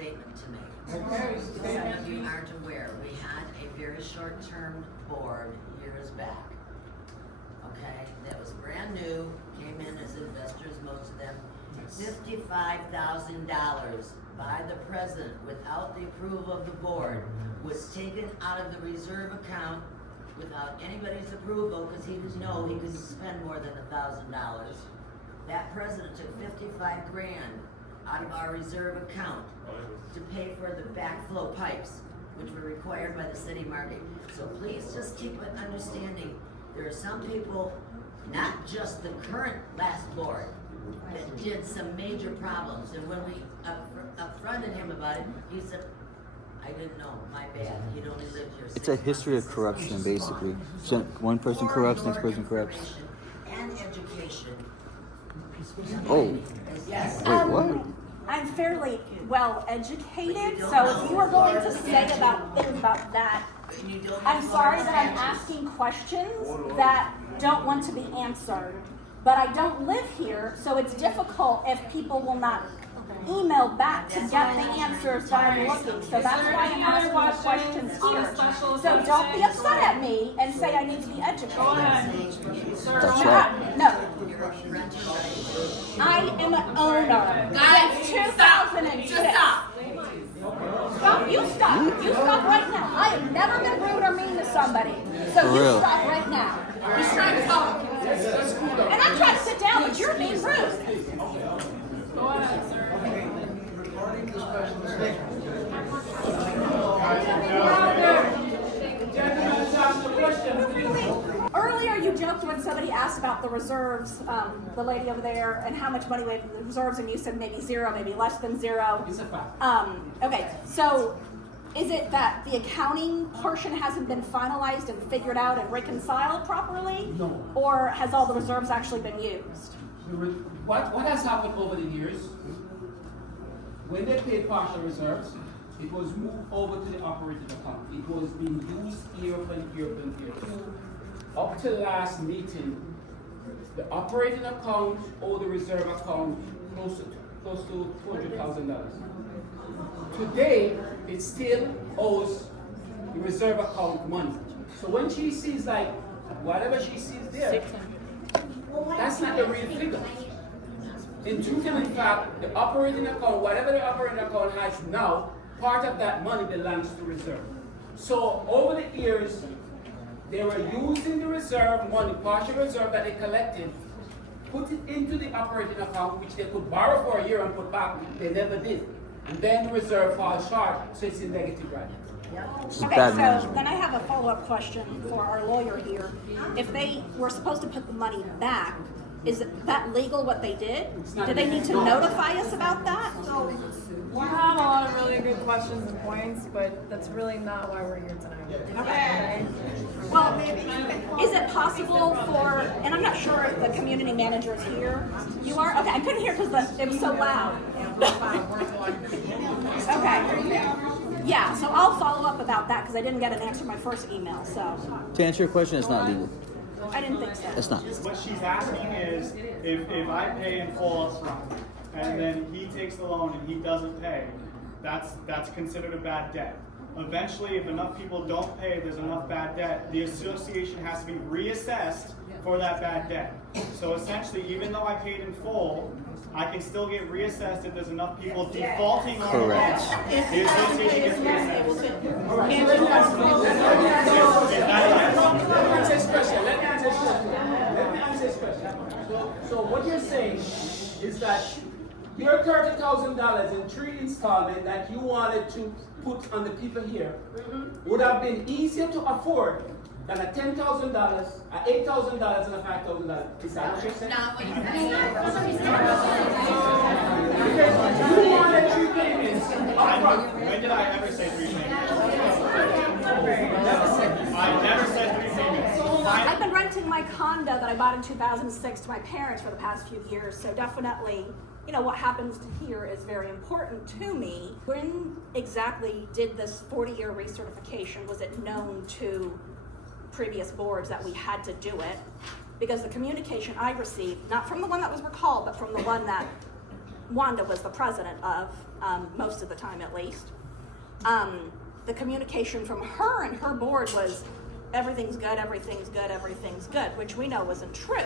statement to make. Some of you aren't aware, we had a very short-term board years back. Okay, that was brand new, came in as investors, most of them. $55,000 by the president without the approval of the board was taken out of the reserve account without anybody's approval, because he didn't know he could spend more than $1,000. That president took 55 grand out of our reserve account to pay for the backflow pipes, which were required by the city market. So please just keep an understanding, there are some people, not just the current last board, that did some major problems. And when we upfronted him about it, he said, I didn't know, my bad, he'd only lived here 6 It's a history of months. corruption, basically. So one person corrupts, next person corrupts. And education. Oh, Yes. wait, what? I'm fairly well educated, so if you are going to say about things about that, I'm sorry that I'm asking questions that don't want to be answered. But I don't live here, so it's difficult if people will not email back to get the answers that I'm looking. So that's why I'm asking the questions here. So don't be upset at me and say I need to be educated. That's right. No. I am an owner. Since 2006. Stop. You stop. You stop right now. I have never been rude or mean to somebody. So For you real. stop right now. He's trying to talk. And I'm trying to sit down, but you're being rude. Go ahead, sir. Regarding the special statement. Earlier, you joked when somebody asked about the reserves, the lady over there, and how much money we have in the reserves, and you said maybe zero, maybe less than zero. It's a fact. Okay, so is it that the accounting portion hasn't been finalized and figured out and reconciled properly? No. Or has all the reserves actually been used? What has happened over the years, when they paid partial reserves, it was moved over to the operating account. It was being used year upon year upon year. Up to last meeting, the operating account or the reserve account close to $200,000. Today, it still owes the reserve account money. So when she sees like whatever she sees there, that's not the real figure. In truth and in fact, the operating account, whatever the operating account has now, part of that money belongs to reserve. So over the years, they were using the reserve money, partial reserve that they collected, put it into the operating account, which they could borrow for a year and put back. They never did. And then the reserve falls short, so it's in negative right now. It's Okay, bad so management. then I have a follow-up question for our lawyer here. If they were supposed to put the money back, is that legal what they did? Do they need to notify us about that? You have a lot of really good questions and points, but that's really not why we're here tonight. Okay. Well, is it possible for, and I'm not sure if the community manager is here. You are? Okay, I couldn't hear because it was so loud. Okay. Yeah, so I'll follow up about that because I didn't get an answer to my first email, so To answer your question, it's not legal. I didn't think so. It's not. What she's asking is, if I pay in full up front, and then he takes the loan and he doesn't pay, that's considered a bad debt. Eventually, if enough people don't pay, there's enough bad debt, the association has to be reassessed for that bad debt. So essentially, even though I paid in full, I can still get reassessed if there's enough people defaulting on the loan. Correct. The association gets reassessed. Let me answer this question. So what you're saying is that your $30,000 in 3 installments that you wanted to put on the people here would have been easier to afford than a $10,000, a $8,000, and a $5,000. Is that what you're saying? Not what you Because you wanted 3 payments upfront. When did I ever say 3 payments? I never said 3 payments. I've been renting my condo that I bought in 2006 to my parents for the past few years, so definitely, you know, what happens here is very important to me. When exactly did this 40-year recertification? Was it known to previous boards that we had to do it? Because the communication I received, not from the one that was recalled, but from the one that Wanda was the president of, most of the time at least, the communication from her and her board was everything's good, everything's good, everything's good, which we know wasn't true.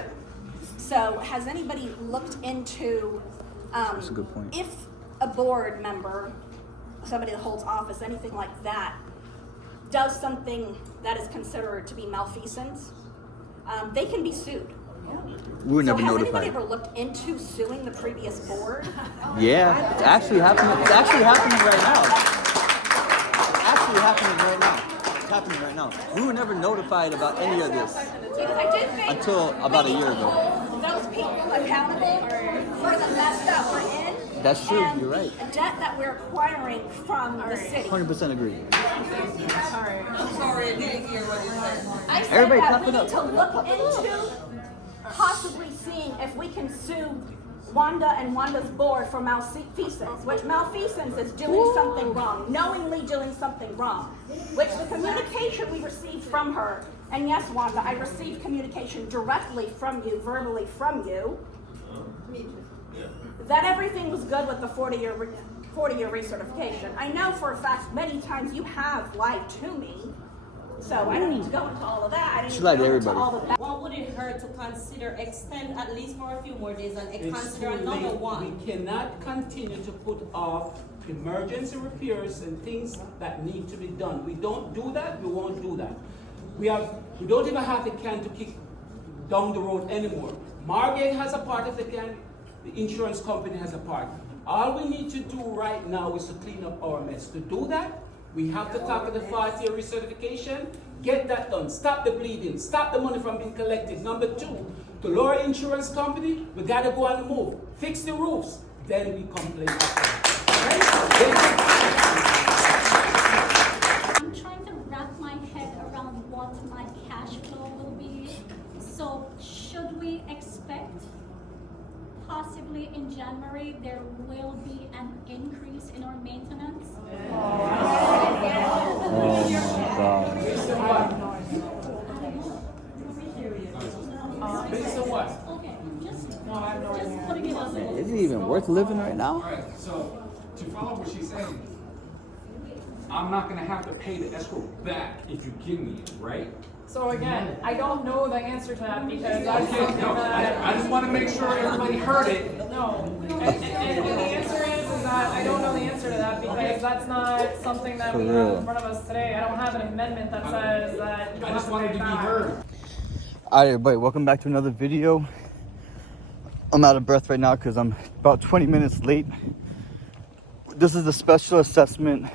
So has anybody looked into That's a good point. if a board member, somebody that holds office, anything like that, does something that is considered to be malfeasance, they can be sued. We were never so has notified. anybody ever looked into suing the previous board? Yeah, it's actually happening. It's actually happening right now. It's actually happening right now. It's happening right now. We were never notified about any of this Because I did think until about a year ago. those people accountable for the mess that we're in. That's true, And you're right. the debt that we're acquiring from the city. 100% agree. I said Everybody that clap we it need up. to look into possibly seeing if we can sue Wanda and Wanda's board for malfeasance, which malfeasance is doing something wrong, knowingly doing something wrong, which the communication we received from her, and yes, Wanda, I received communication directly from you, verbally from you, that everything was good with the 40-year recertification. I know for a fact many times you have lied to me, so I don't need to go into all of that. I don't need She to lied to go into everybody. all of that. What would it hurt to consider extend at least for a few more days and It's consider too another late. one? We cannot continue to put off emergency repairs and things that need to be done. We don't do that, we won't do that. We don't even have the can to kick down the road anymore. Margate has a part of the can, the insurance company has a part. All we need to do right now is to clean up our mess. To do that, we have to tackle the 40-year recertification, get that done, stop the bleeding, stop the money from being collected. Number 2, to lower insurance company, we gotta go on the move, fix the roofs, then we complain. I'm trying to wrap my head around what my cash flow will be. So should we expect possibly in January there will be an increase in our maintenance? Oh my Based on what? Okay, just putting it out there. God. Is it even worth living right now? Alright, so to follow what she's saying, I'm not gonna have to pay the escrow back if you give me it, right? So again, I don't know the answer to that because that's Okay, something no, that I just wanna make sure everybody heard it. no. And the answer is that I don't know the answer to that because that's not something that For we real. have in front of us today. I don't have an amendment that says that you don't I just have to wanted pay to be back. heard. Alright, everybody, welcome back to another video. I'm out of breath right now because I'm about 20 minutes late. This is the special assessment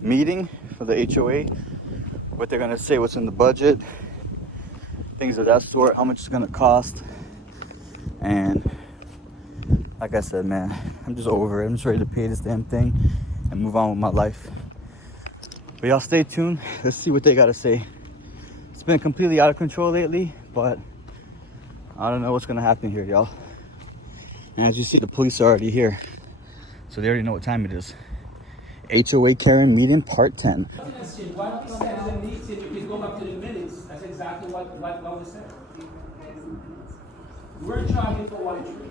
meeting for the HOA. What they're gonna say, what's in the budget, things of that sort, how much it's gonna cost. And like I said, man, I'm just over it. I'm just ready to pay this damn thing and move on with my life. But y'all stay tuned. Let's see what they gotta say. It's been completely out of control lately, but I don't know what's gonna happen here, y'all. And as you see, the police are already here. So they already know what time it is. HOA Karen meeting part 10. Why don't we send the meeting, you can go back to the minutes, that's exactly what we said. We're charging for 1 tree.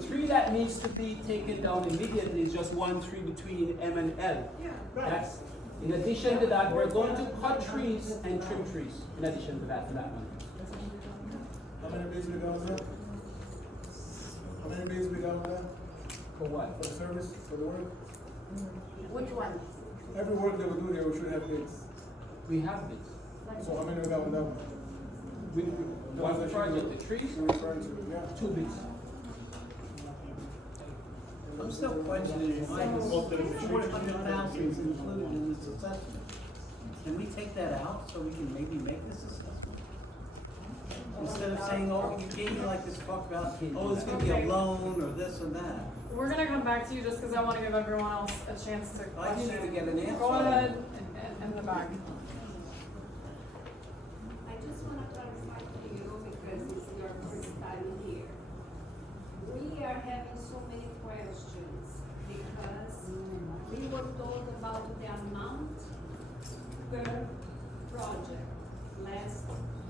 The tree that needs to be taken down immediately is just 1 tree between M and L. That's, in addition to that, we're going to cut trees and trim trees, in addition to that one. How many days we got with that? How many days we got with that? For what? For the service, for the work? Which one? Every work that we do there, we should have bids. We have this. So how many we got with that one? The one project, the trees, You're referring to, yeah. 2 bids. I'm still questioning why the $400,000 is included in this assessment. Can we take that out so we can maybe make this assessment? Instead of saying, oh, you gave me like this talk about, oh, it's gonna be a loan or this and that. We're gonna come back to you just because I want to give everyone else a chance to I need to get an answer. Go ahead in the back. I just want to clarify to you because it's your first time here. We are having so many questions because we were told about the amount per project last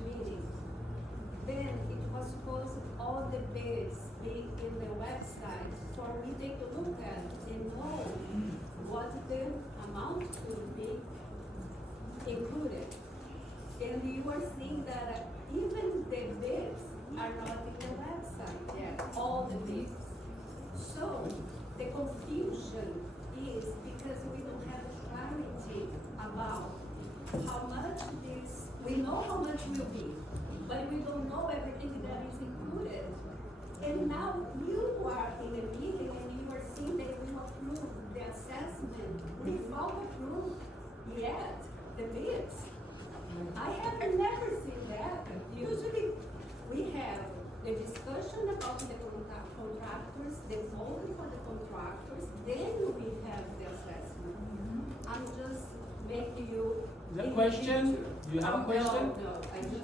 meeting. Then it was supposed all the bids take a look at and know what the amount could be included. And you are seeing that even the bids are not in the website, all the bids. So the confusion is because we don't have clarity about how much this, we know how much will be, but we don't know everything that is included. And now you are in a meeting and you are seeing that we approve the assessment without approve yet the bids. I have never seen that. Usually we have the discussion about the contractors, the voting for the contractors, then we have the assessment. I'm just making you. The question, do you have a question? No, I just.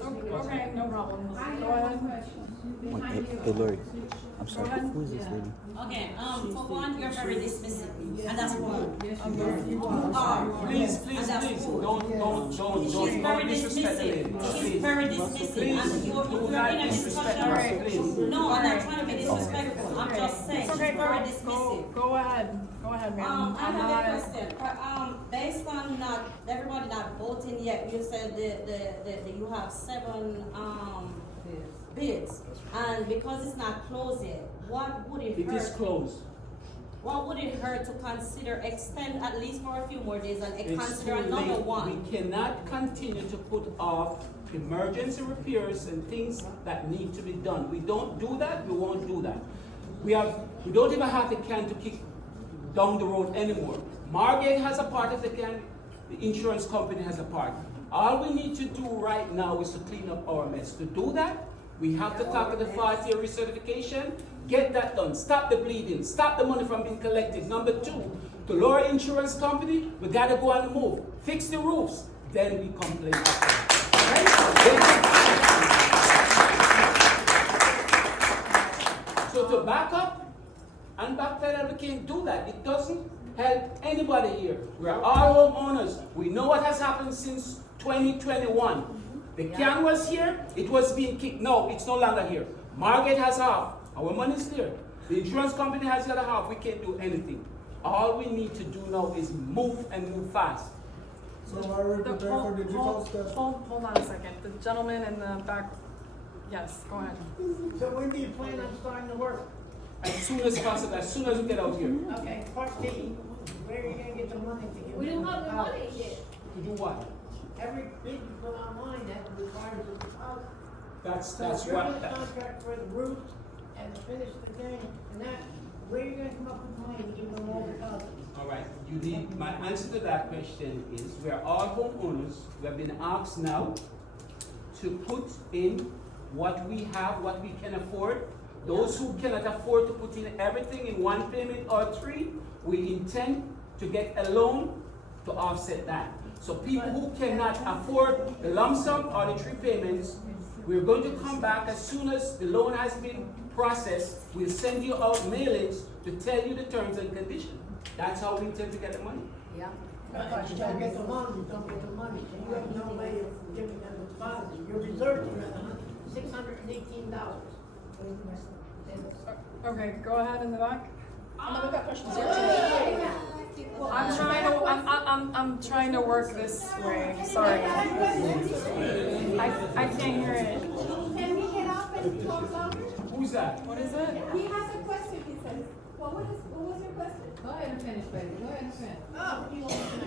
Okay, no problem. Go I have ahead. a question. Hey, Lori. I'm sorry. Who is this lady? Okay, for one, you're very dismissive, and that's wrong. Please, don't She's very disrespect the lady. dismissive. She's very dismissive, and you're in a discussion. No, I'm not trying to be disrespectful. I'm just saying, she's Okay, very dismissive. go ahead. Go ahead, ma'am. I have a question. Based on not everybody not voting yet, you said that you have 7 bids, and because it's not closed yet, what would it hurt? It is closed. What would it hurt to consider extend at least for a few more days and It's consider too another late. one? We cannot continue to put off emergency repairs and things that need to be done. We don't do that, we won't do that. We don't even have the can to kick down the road anymore. Margate has a part of the can, the insurance company has a part. All we need to do right now is to clean up our mess. To do that, we have to talk to the 5-year recertification, get that done, stop the bleeding, stop the money from being collected. Number 2, to lower insurance company, we gotta go on the move, fix the roofs, then we complain. So to back up and backpedal, we can't do that. It doesn't help anybody here. We're all homeowners. We know what has happened since 2021. The can was here, it was being kicked. No, it's no longer here. Margate has half. Our money's there. The insurance company has the other half. We can't do anything. All we need to do now is move and move fast. So are we prepared for the digital stuff? Hold on a second. The gentleman in the back. Yes, go ahead. So when do you plan on starting the work? As soon as possible, as soon as we get out here. Okay, part D, where are you gonna get the money to get? We don't have the money yet. To do what? Every bid you put online, that requires a deposit. That's So if you're what. in a contract for the roof and to finish the thing, and that, where are you gonna come up with money to give them all the deposits? All right, you need, my answer to that question is, we are all homeowners. We have been asked now to put in what we have, what we can afford. Those who cannot afford to put in everything in one payment or 3, we intend to get a loan to offset that. So people who cannot afford the lump sum or the 3 payments, we're going to come back as soon as the loan has been processed. We'll send you out mailings to tell you the terms and conditions. That's how we intend to get the money. Yeah. But you don't get the loan, you don't get the money, so you have no way of giving them the deposit. Your reserves are at $618. Okay, go ahead in the back. We've got questions. I'm trying to work this way. Sorry. I can't hear it. Can we get up and talk longer? Who's that? What is it? He has a question, he says. What was your question? Go ahead and finish, baby. Go ahead and finish.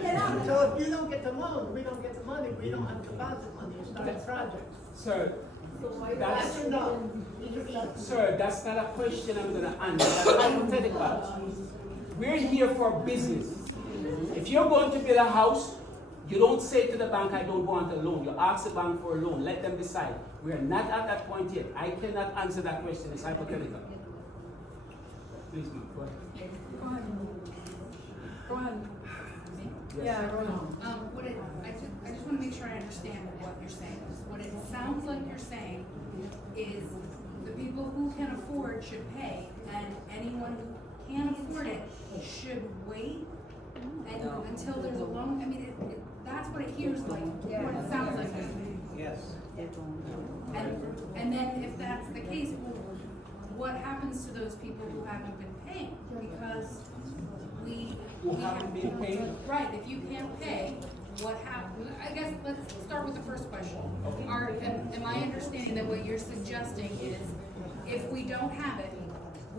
Get up. So if you don't get the loan, we don't get the money, we don't have deposit money to start the project. Sir, Yes or no? sir, that's not a question I'm gonna answer. That's hypothetical. We're here for business. If you're going to build a house, you don't say to the bank, I don't want a loan. You ask the bank for a loan. Let them decide. We are not at that point yet. I cannot answer that question. It's hypothetical. Please, ma'am, go ahead. Go ahead. Go ahead. Yeah, go ahead. I just want to make sure I understand what you're saying. What it sounds like you're saying is the people who can afford should pay, and anyone who can't afford it should wait until there's a loan. I mean, that's what it hears like, what it sounds like. Yes. And then if that's the case, what happens to those people who haven't been paying? Because who haven't been paid? Right, if you can't pay, what happens? I guess let's start with the first question. Am I understanding that what you're suggesting is if we don't have it,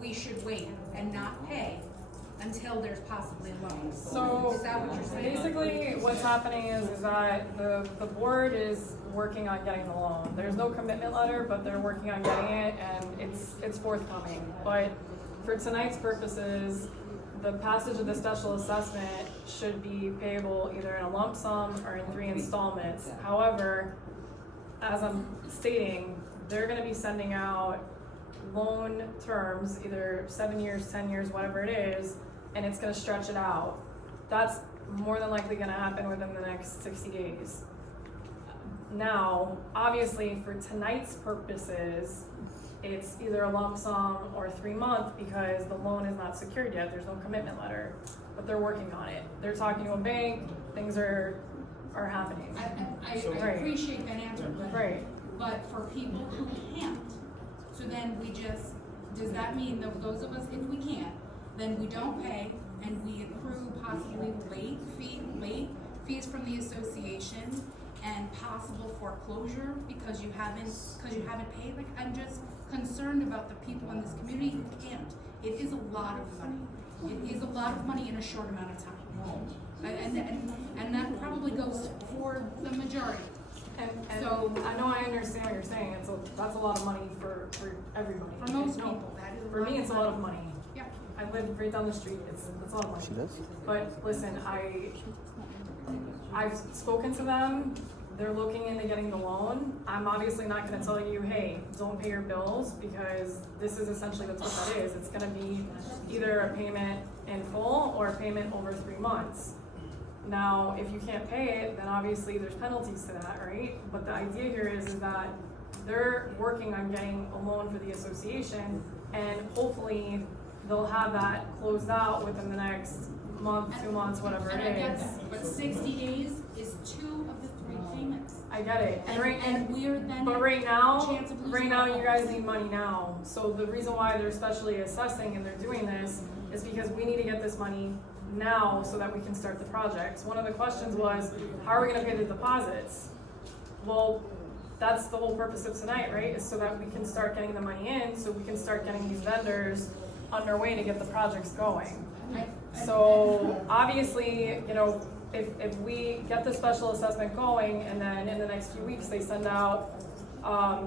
we should wait and not pay until there's possibly a loan? So is that what you're saying? basically what's happening is that the board is working on getting the loan. There's no commitment letter, but they're working on getting it, and it's forthcoming. But for tonight's purposes, the passage of the special assessment should be payable either in a lump sum or in 3 installments. However, as I'm stating, they're gonna be sending out loan terms, either 7 years, 10 years, whatever it is, and it's gonna stretch it out. That's more than likely gonna happen within the next 60 days. Now, obviously, for tonight's purposes, it's either a lump sum or 3 month because the loan is not secured yet. There's no commitment letter, but they're working on it. They're talking to a bank. Things are happening. I appreciate that answer, but for people who can't, so then we just, does that mean that those of us, if we can't, then we don't pay and we accrue possibly late fees from the association and possible foreclosure because you haven't paid? Like, I'm just concerned about the people in this community who can't. It is a lot of money. It is a lot of money in a short amount of time. And that probably goes for the majority. And so I know I understand what you're saying. That's a lot of money for everybody. For most people, that is for me, it's a lot of money. Yeah. I live right down the street. It's a lot of money. She does? But listen, I've spoken to them. They're looking into getting the loan. I'm obviously not going to tell you, hey, don't pay your bills, because this is essentially that's what that is. It's going to be either a payment in full or a payment over 3 months. Now, if you can't pay it, then obviously there's penalties to that, right? But the idea here is that they're working on getting a loan for the association, and hopefully they'll have that closed out within the next month, 2 months, whatever it is. But 60 days is 2 of the 3 payments. I get it. But right now you guys need money now. So the reason why they're specially assessing and they're doing this is because we need to get this money now so that we can start the projects. One of the questions was, how are we gonna pay the deposits? Well, that's the whole purpose of tonight, right? Is so that we can start getting the money in, so we can start getting these vendors underway to get the projects going. So obviously, you know, if we get the special assessment going and then in the next few weeks they send out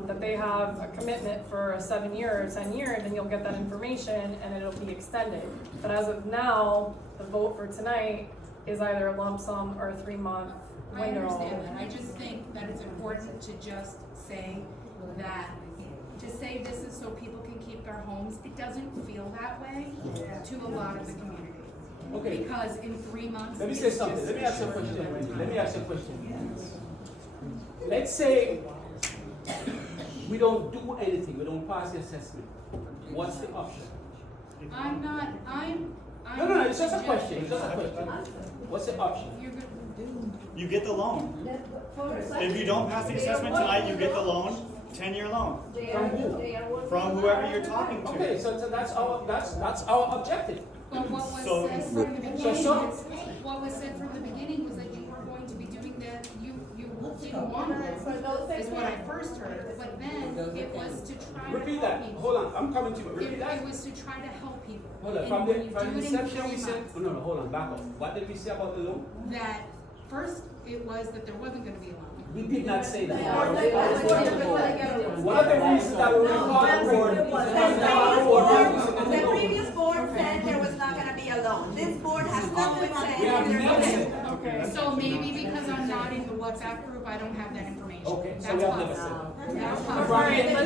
that they have a commitment for a 7-year or 10-year, then you'll get that information and it'll be extended. But as of now, the vote for tonight is either a lump sum or a 3-month window. I understand that. I just think that it's important to just say that, to say this is so people can keep their homes, it doesn't feel that way to a lot of the community. Okay. Because in 3 months. Let me say something. Let me ask you a question. Let's say we don't do anything. We don't pass the assessment. What's the option? No, it's just a question. What's the option? You get the loan. If you don't pass the assessment tonight, you get the loan. 10-year loan. From who? From whoever you're talking to. Okay, so that's our objective. But what was said from the beginning was that you were going to be doing that, you didn't want to, is what I first heard, but then it was to try to Repeat help that. people. Hold on, I'm coming to you. Repeat that. It was to try to help people. Hold on, from the inception we said, no, hold on, back up. What did we say about the loan? That first it was that there wasn't going to be a loan. We did not say that. One of the reasons that we recall the board is the previous board said there was not going to be a loan. This board has not been saying we have never said that. Okay. So maybe because I'm not in the WhatsApp group, I don't have that information. Okay, so that's we have never possible. said That's that.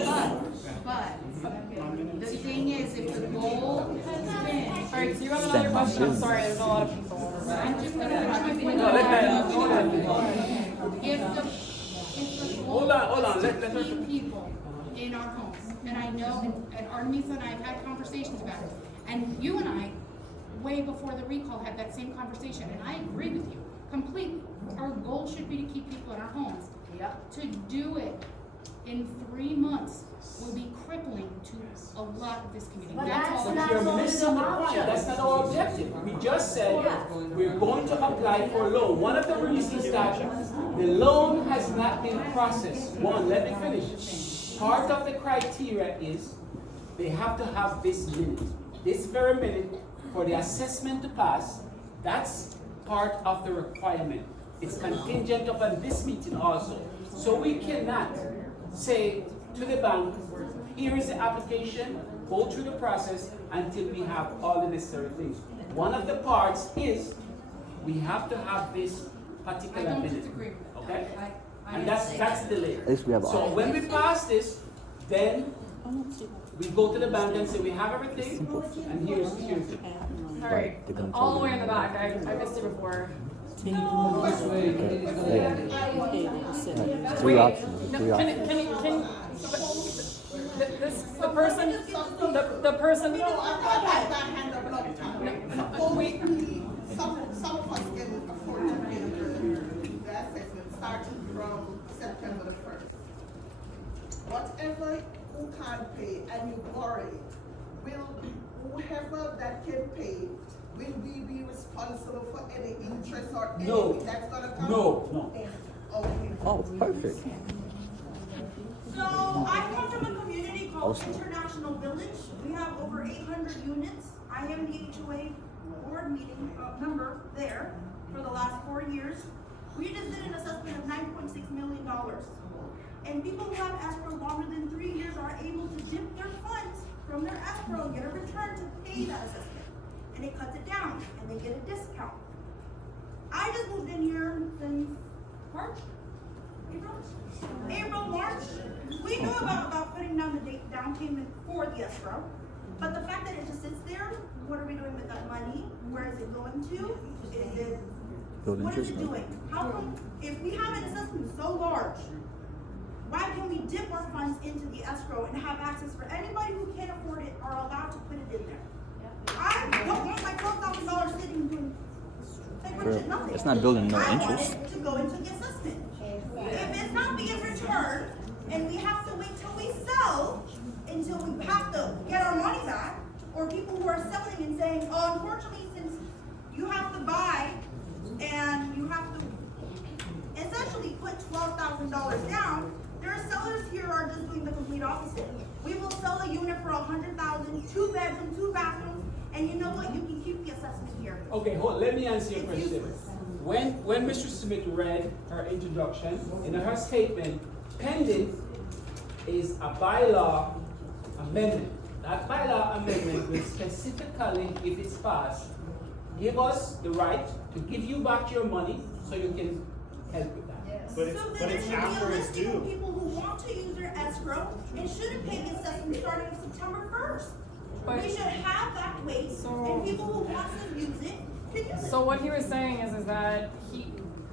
possible. But the thing is, if the goal has been, All right, so you have another question? I'm sorry, there's a lot of people. I'm just going to finish my point. Go ahead. If the Hold on, let her. keep people in our homes, and I know, and Artemis and I have had conversations about it, and you and I, way before the recall, had that same conversation, and I agree with you completely. Our goal should be to keep people in our homes. To do it in 3 months will be crippling to a lot of this community. But That's that's all. not You're always missing the an point. option. That's not our objective. We just said we're going to apply for a loan. One of the reasons that the loan has not been processed. One, let me finish. Part of the criteria is they have to have this minute. This very minute for the assessment to pass, that's part of the requirement. It's contingent upon this meeting also. So we cannot say to the bank, here is the application, go through the process until we have all the necessary things. One of the parts is we have to have this I particular don't minute. disagree with that. Okay? I And that's the delay. At least we have So options. when we pass this, then we go to the bank and say we have everything, and here's it. All right, all the way in the back. I missed it before. Three Wait, options. no, Three options. can the person. Wait. Some of us can afford to pay the assessment starting from September the 1st. Whatever who can't pay and you borrow it, will whoever that can pay, will we be responsible for any interest or anything that's gonna come? No. Okay. Oh, perfect. So I come from a community called International Village. We have over 800 units. I am the HOA board meeting member there for the last 4 years. We just did an assessment of $9.6 million. And people who have escrow longer than 3 years are able to dip their funds from their escrow and get a return to pay that assessment. And it cuts it down and they get a discount. I just moved in here since March? April, March. We knew about putting down the down payment for the escrow, but the fact that it just sits there, what are we doing with that money? Where is it going to? What is it doing? How come, if we have an assessment so large, why can we dip our funds into the escrow and have access for anybody who can't afford it are allowed to put it in there? I don't want my $12,000 sitting doing nothing. It's not building no interest. I want it to go into the assessment. If it's not being returned, and we have to wait till we sell, until we have to get our money back, or people who are selling and saying, oh, unfortunately, since you have to buy, and you have to essentially put $12,000 down, there are sellers here who are just doing the complete opposite. We will sell a unit for $100,000, 2 bedroom, 2 bathrooms, and you know what? You can keep the assessment here. Okay, let me answer your question. When Mr. Smith read her introduction, in her statement, pending is a bylaw amendment. That bylaw amendment will specifically, if it's passed, give us the right to give you back your money so you can help with that. Yes. But it's, so but then it's there should after be a it's listing of due. people who want to use their escrow and shouldn't pay the assessment starting September 1st. But- We should have that wait, and people who want to use it can use it. So what he was saying is that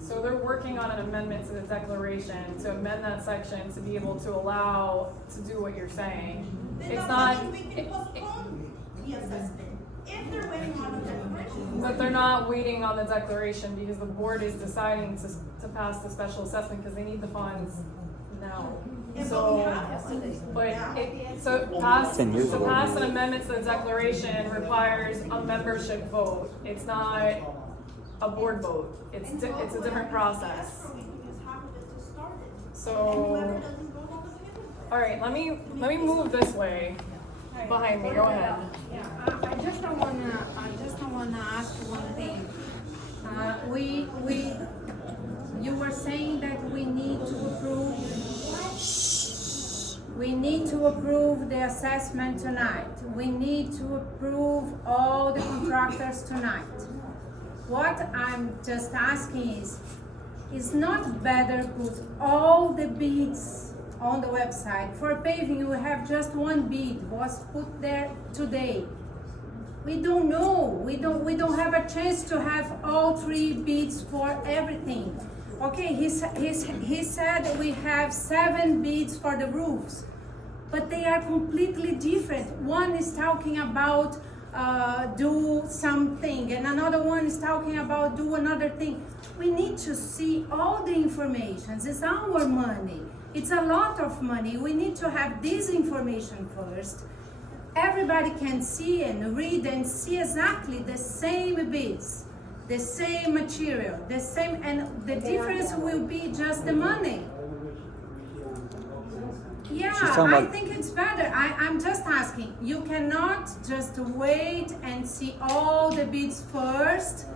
so they're working on an amendment to the declaration to amend that section to be able to allow to do what you're saying. Then It's that not. means we can postpone the assessment if they're waiting on the declaration. But they're not waiting on the declaration because the board is deciding to pass the special assessment because they need the funds now. And So, we have but pass an amendment to the declaration requires a membership vote. It's not a board vote. It's a different process. So, all right, let me move this way behind me. Go ahead. I just don't wanna ask one thing. You were saying that we need to approve the assessment tonight. We need to approve all the contractors tonight. What I'm just asking is not better put all the bids on the website? For paving, you have just one bid was put there today. We don't know. We don't have a chance to have all 3 bids for everything. Okay, he said we have 7 bids for the roofs, but they are completely different. One is talking about do something, and another one is talking about do another thing. We need to see all the information. It's our money. It's a lot of money. We need to have this information first. Everybody can see and read and see exactly the same bids, the same material, the same, and the difference will be just the money. Yeah, I think it's better. I'm just asking. You cannot just wait and see all the bids first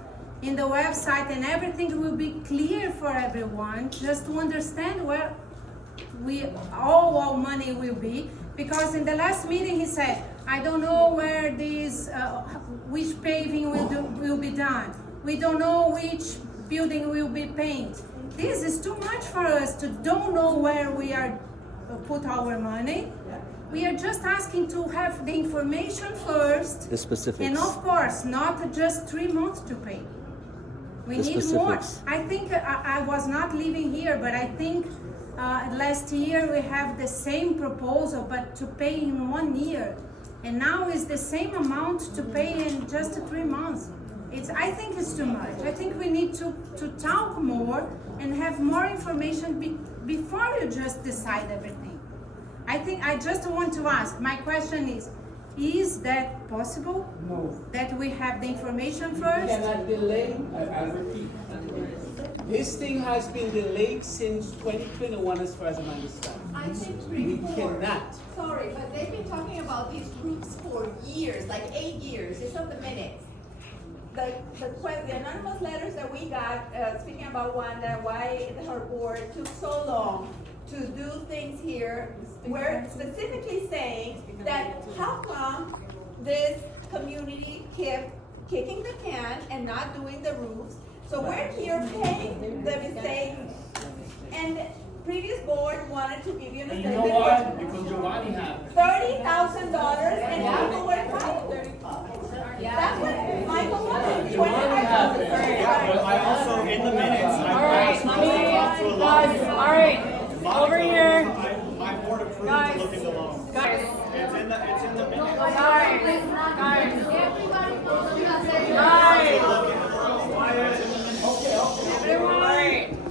in the website and everything will be clear for everyone just to understand where all our money will be. Because in the last meeting he said, I don't know where this, which paving will be done. We don't know which building will be painted. This is too much for us to don't know where we are put our money. We are just asking to have the information first. The specifics. And of course, not just 3 months to pay. We need more. I think I was not living here, but I think last year we have the same proposal, but to pay in 1 year. And now is the same amount to pay in just 3 months. I think it's too much. I think we need to talk more and have more information before you just decide everything. I just want to ask, my question is that possible? No. That we have the information first? We cannot delay, I'll repeat. This thing has been delayed since 2021 as far as I understand. I think we cannot. Sorry, but they've been talking about these groups for years, like 8 years. It's on the minutes. The anonymous letters that we got, speaking about Wanda, why her board took so long to do things here, we're specifically saying that how come this community kept kicking the can and not doing the roofs? So we're here paying the mistake, and previous board wanted to give you an And estimate. you know why? Because Giovanni had it. $30,000 and people were fired. That's what Michael wanted. But I also, in the minutes, Over here. My board approved Guys. to look into loans. Guys. It's in the minutes.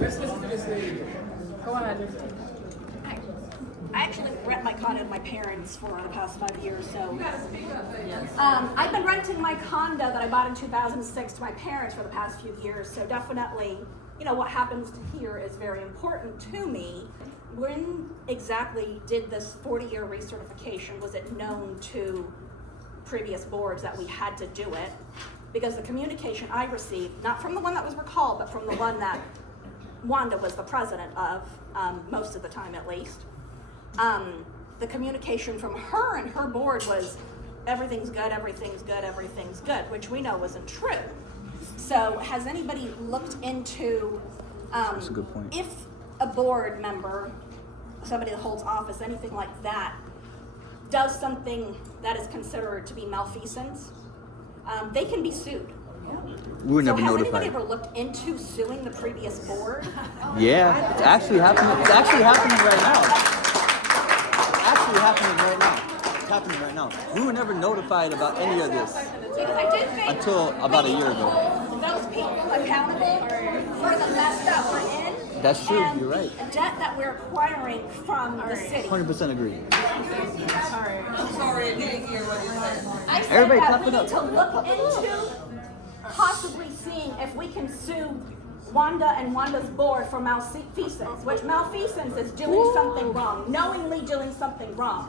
Let's listen to this lady. Go ahead. I actually rent my condo to my parents for the past 5 years, so. I've been renting my condo that I bought in 2006 to my parents for the past few years, so definitely, what happens here is very important to me. When exactly did this 40-year recertification, was it known to previous boards that we had to do it? Because the communication I received, not from the one that was recalled, but from the one that Wanda was the president of, most of the time at least, the communication from her and her board was everything's good, everything's good, everything's good, which we know wasn't true. So has anybody looked into That's a good point. if a board member, somebody that holds office, anything like that, does something that is considered to be malfeasance, they can be sued. We were never so has notified. anybody ever looked into suing the previous board? Yeah, it's actually happening. It's actually happening right now. It's happening right now. We were never notified about any of this Because I did think until about a year ago. those people accountable for the mess that we're in. That's true. And You're right. the debt that we're acquiring from the city. 100% agree. I'm sorry, I didn't hear what you said. I said Everybody that clap we it up. need to look into possibly seeing if we can sue Wanda and Wanda's board for malfeasance, which malfeasance is doing something wrong, knowingly doing something wrong,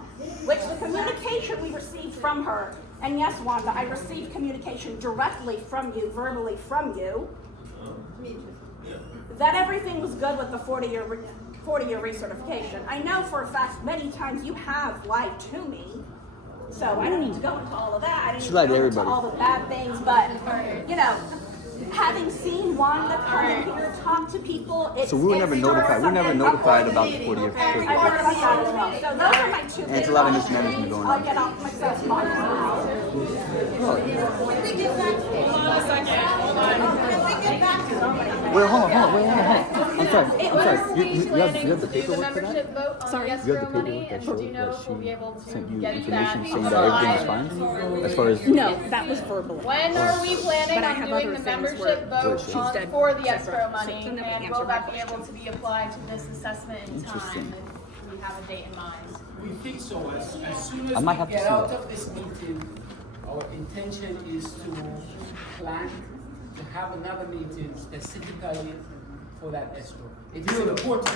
which the communication we received from her, and yes, Wanda, I received communication directly from you, verbally from you, that everything was good with the 40-year recertification. I know for a fact many times you have lied to me, so I don't need to go into all of that. I don't need to lied to go into everybody. all the bad things, but having seen Wanda come in here talk to people, it's So we were never notified. We were never notified about the 40-year I heard certificate. about that as well. So those are my two And it's big a lot of questions. mismanagement going I'll on. get off my soapbox now. Wait, hold on. Wait, hold on. I'm sorry. It I'm sorry. was- You have the Do the paperwork for that? membership vote on Sorry? the You have the escrow money, paperwork that and do showed you know that if we'll be able she to sent you get information that saying that everything is applied? fine? As far as No, that was verbal. When are we planning But I on have doing other the things membership where vote she's on, dead for the separate, escrow so money? it never And answered will my that be able to be applied to this assessment in time Interesting. if we have a date in mind? We think so. As soon I as might we have to get see out that. of this meeting, our intention is to plan to have another meeting specifically for that escrow. It is important.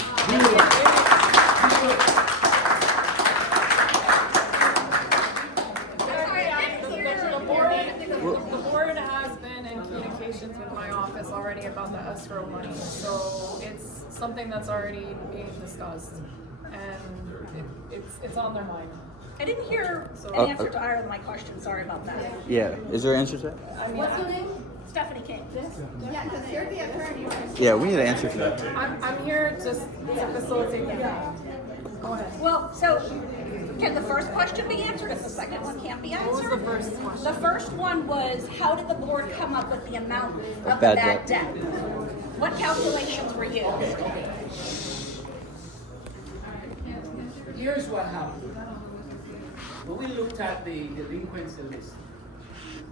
The board has been in communications with my office already about the escrow money, so it's something that's already being discussed, and it's on their mind. I didn't hear an answer to either of my questions. Sorry about that. Yeah. Is there an answer to that? What's your name? Stephanie King. Yeah, because you're the attorney. Yeah, we need an answer to that. I'm here just to facilitate the meeting. Go ahead. Well, so can the first question be answered if the second one can't be answered? What was the first question? The first one was, how did the board come up with the amount of the bad bad debt. debt? What calculations were used? Here's what happened. When we looked at the delinquency list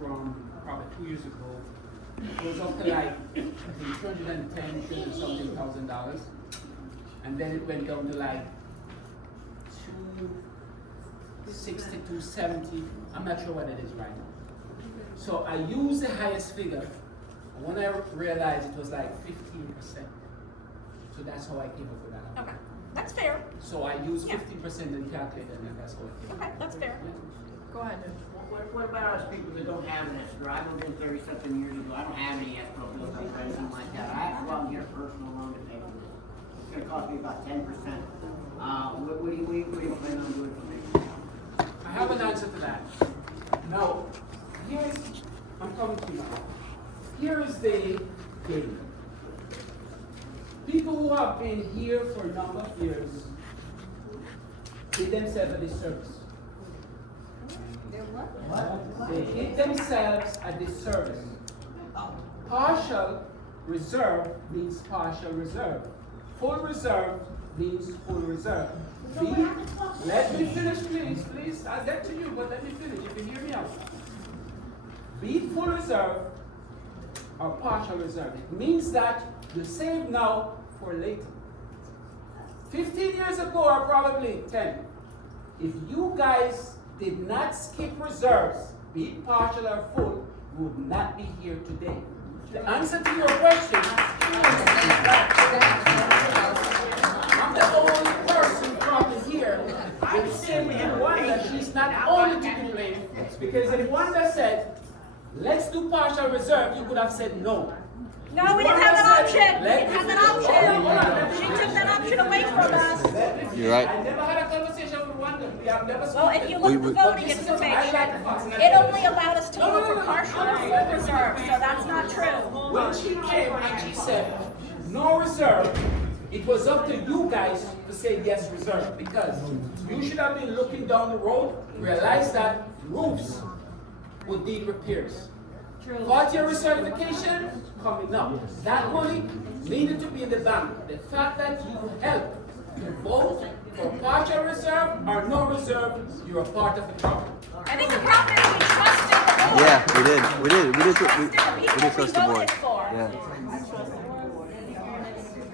from probably 2 years ago, it was up to like I think $210 something thousand, and then it went down to like 260, 270. I'm not sure what it is right now. So I used the highest figure. And when I realized it was like 15%, so that's how I came up with that. Okay, that's fair. So I used 15% and calculated, and that's how I came up. Okay, that's fair. Go ahead. What about us people that don't have an escrow? I moved in 30-something years ago. I don't have any escrow bills or anything like that. I have to go out and get a personal loan to pay for this. It's gonna cost me about 10%. What do you plan on doing for me? I have an answer to that. Now, I'm coming to you now. Here is the game. People who have been here for a number of years did themselves a disservice. They did themselves a disservice. Partial reserve means partial reserve. Full reserve means full reserve. Let me finish, please, please. I'll get to you, but let me finish if you hear me out. Be it full reserve or partial reserve. It means that you save now for later. 15 years ago, or probably 10, if you guys did not skip reserves, be it partial or full, you would not be here today. The answer to your question, I'm the only person probably here with saying Wanda, she's not only to be blamed, because if Wanda said, let's do partial reserve, you could have said no. No, we didn't have that option. We didn't have that option. She took that option away from us. You're right. I never had a conversation with Wanda. We have never Well, if you look at the voting information, it only allowed us to vote for partial or full reserve, so that's not true. When she came and she said, no reserve, it was up to you guys to say yes, reserve, because you should have been looking down the road, realize that roofs would need repairs. 40-year recertification coming up. That money needed to be in the bank. The fact that you helped to vote for partial reserve or no reserve, you're a part of the problem. I think the problem is we trusted the board. Yeah, we did. We did trust the board. voted for. Yeah.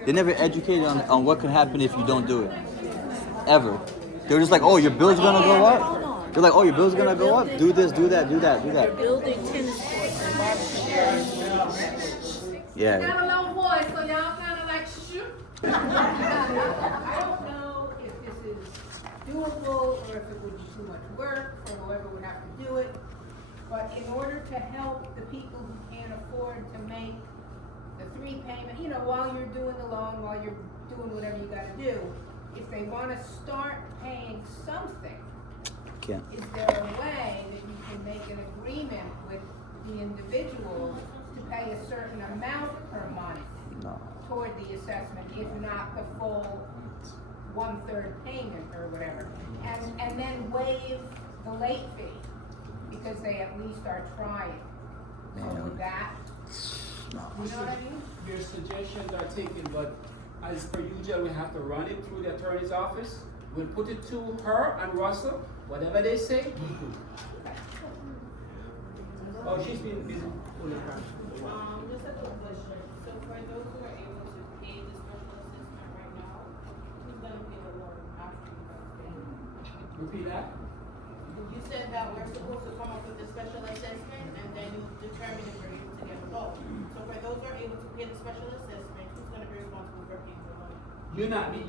They never educated on what can happen if you don't do it. Ever. They were just like, oh, your bill's gonna go up. They're like, oh, your bill's gonna go up. Do this, do that, do that, do that. Building tennis courts and Yeah. Got a low voice, so y'all kind of like shoot. I don't know if this is doable or if it would be too much work for whoever would have to do it. But in order to help the people who can't afford to make the 3 payment, while you're doing the loan, while you're doing whatever you gotta do, if they wanna start paying something, Can't. is there a way that you can make an agreement with the individual to pay a certain amount per month toward the assessment, if not the full 1/3 payment or whatever, and then waive the late fee because they at least are trying? So with that, you know what I mean? Your suggestions are taken, but as per usual, we have to run it through the attorney's office. We'll put it to her and Russell, whatever they say, we do. Oh, she's been busy. Just a quick question. So for those who are able to pay the special assessment right now, who's gonna pay the loan after you guys pay? Repeat that? You said that we're supposed to come up with the special assessment and then you determine if we're able to get a loan. So for those who are able to pay the special assessment, who's gonna be responsible for paying the loan?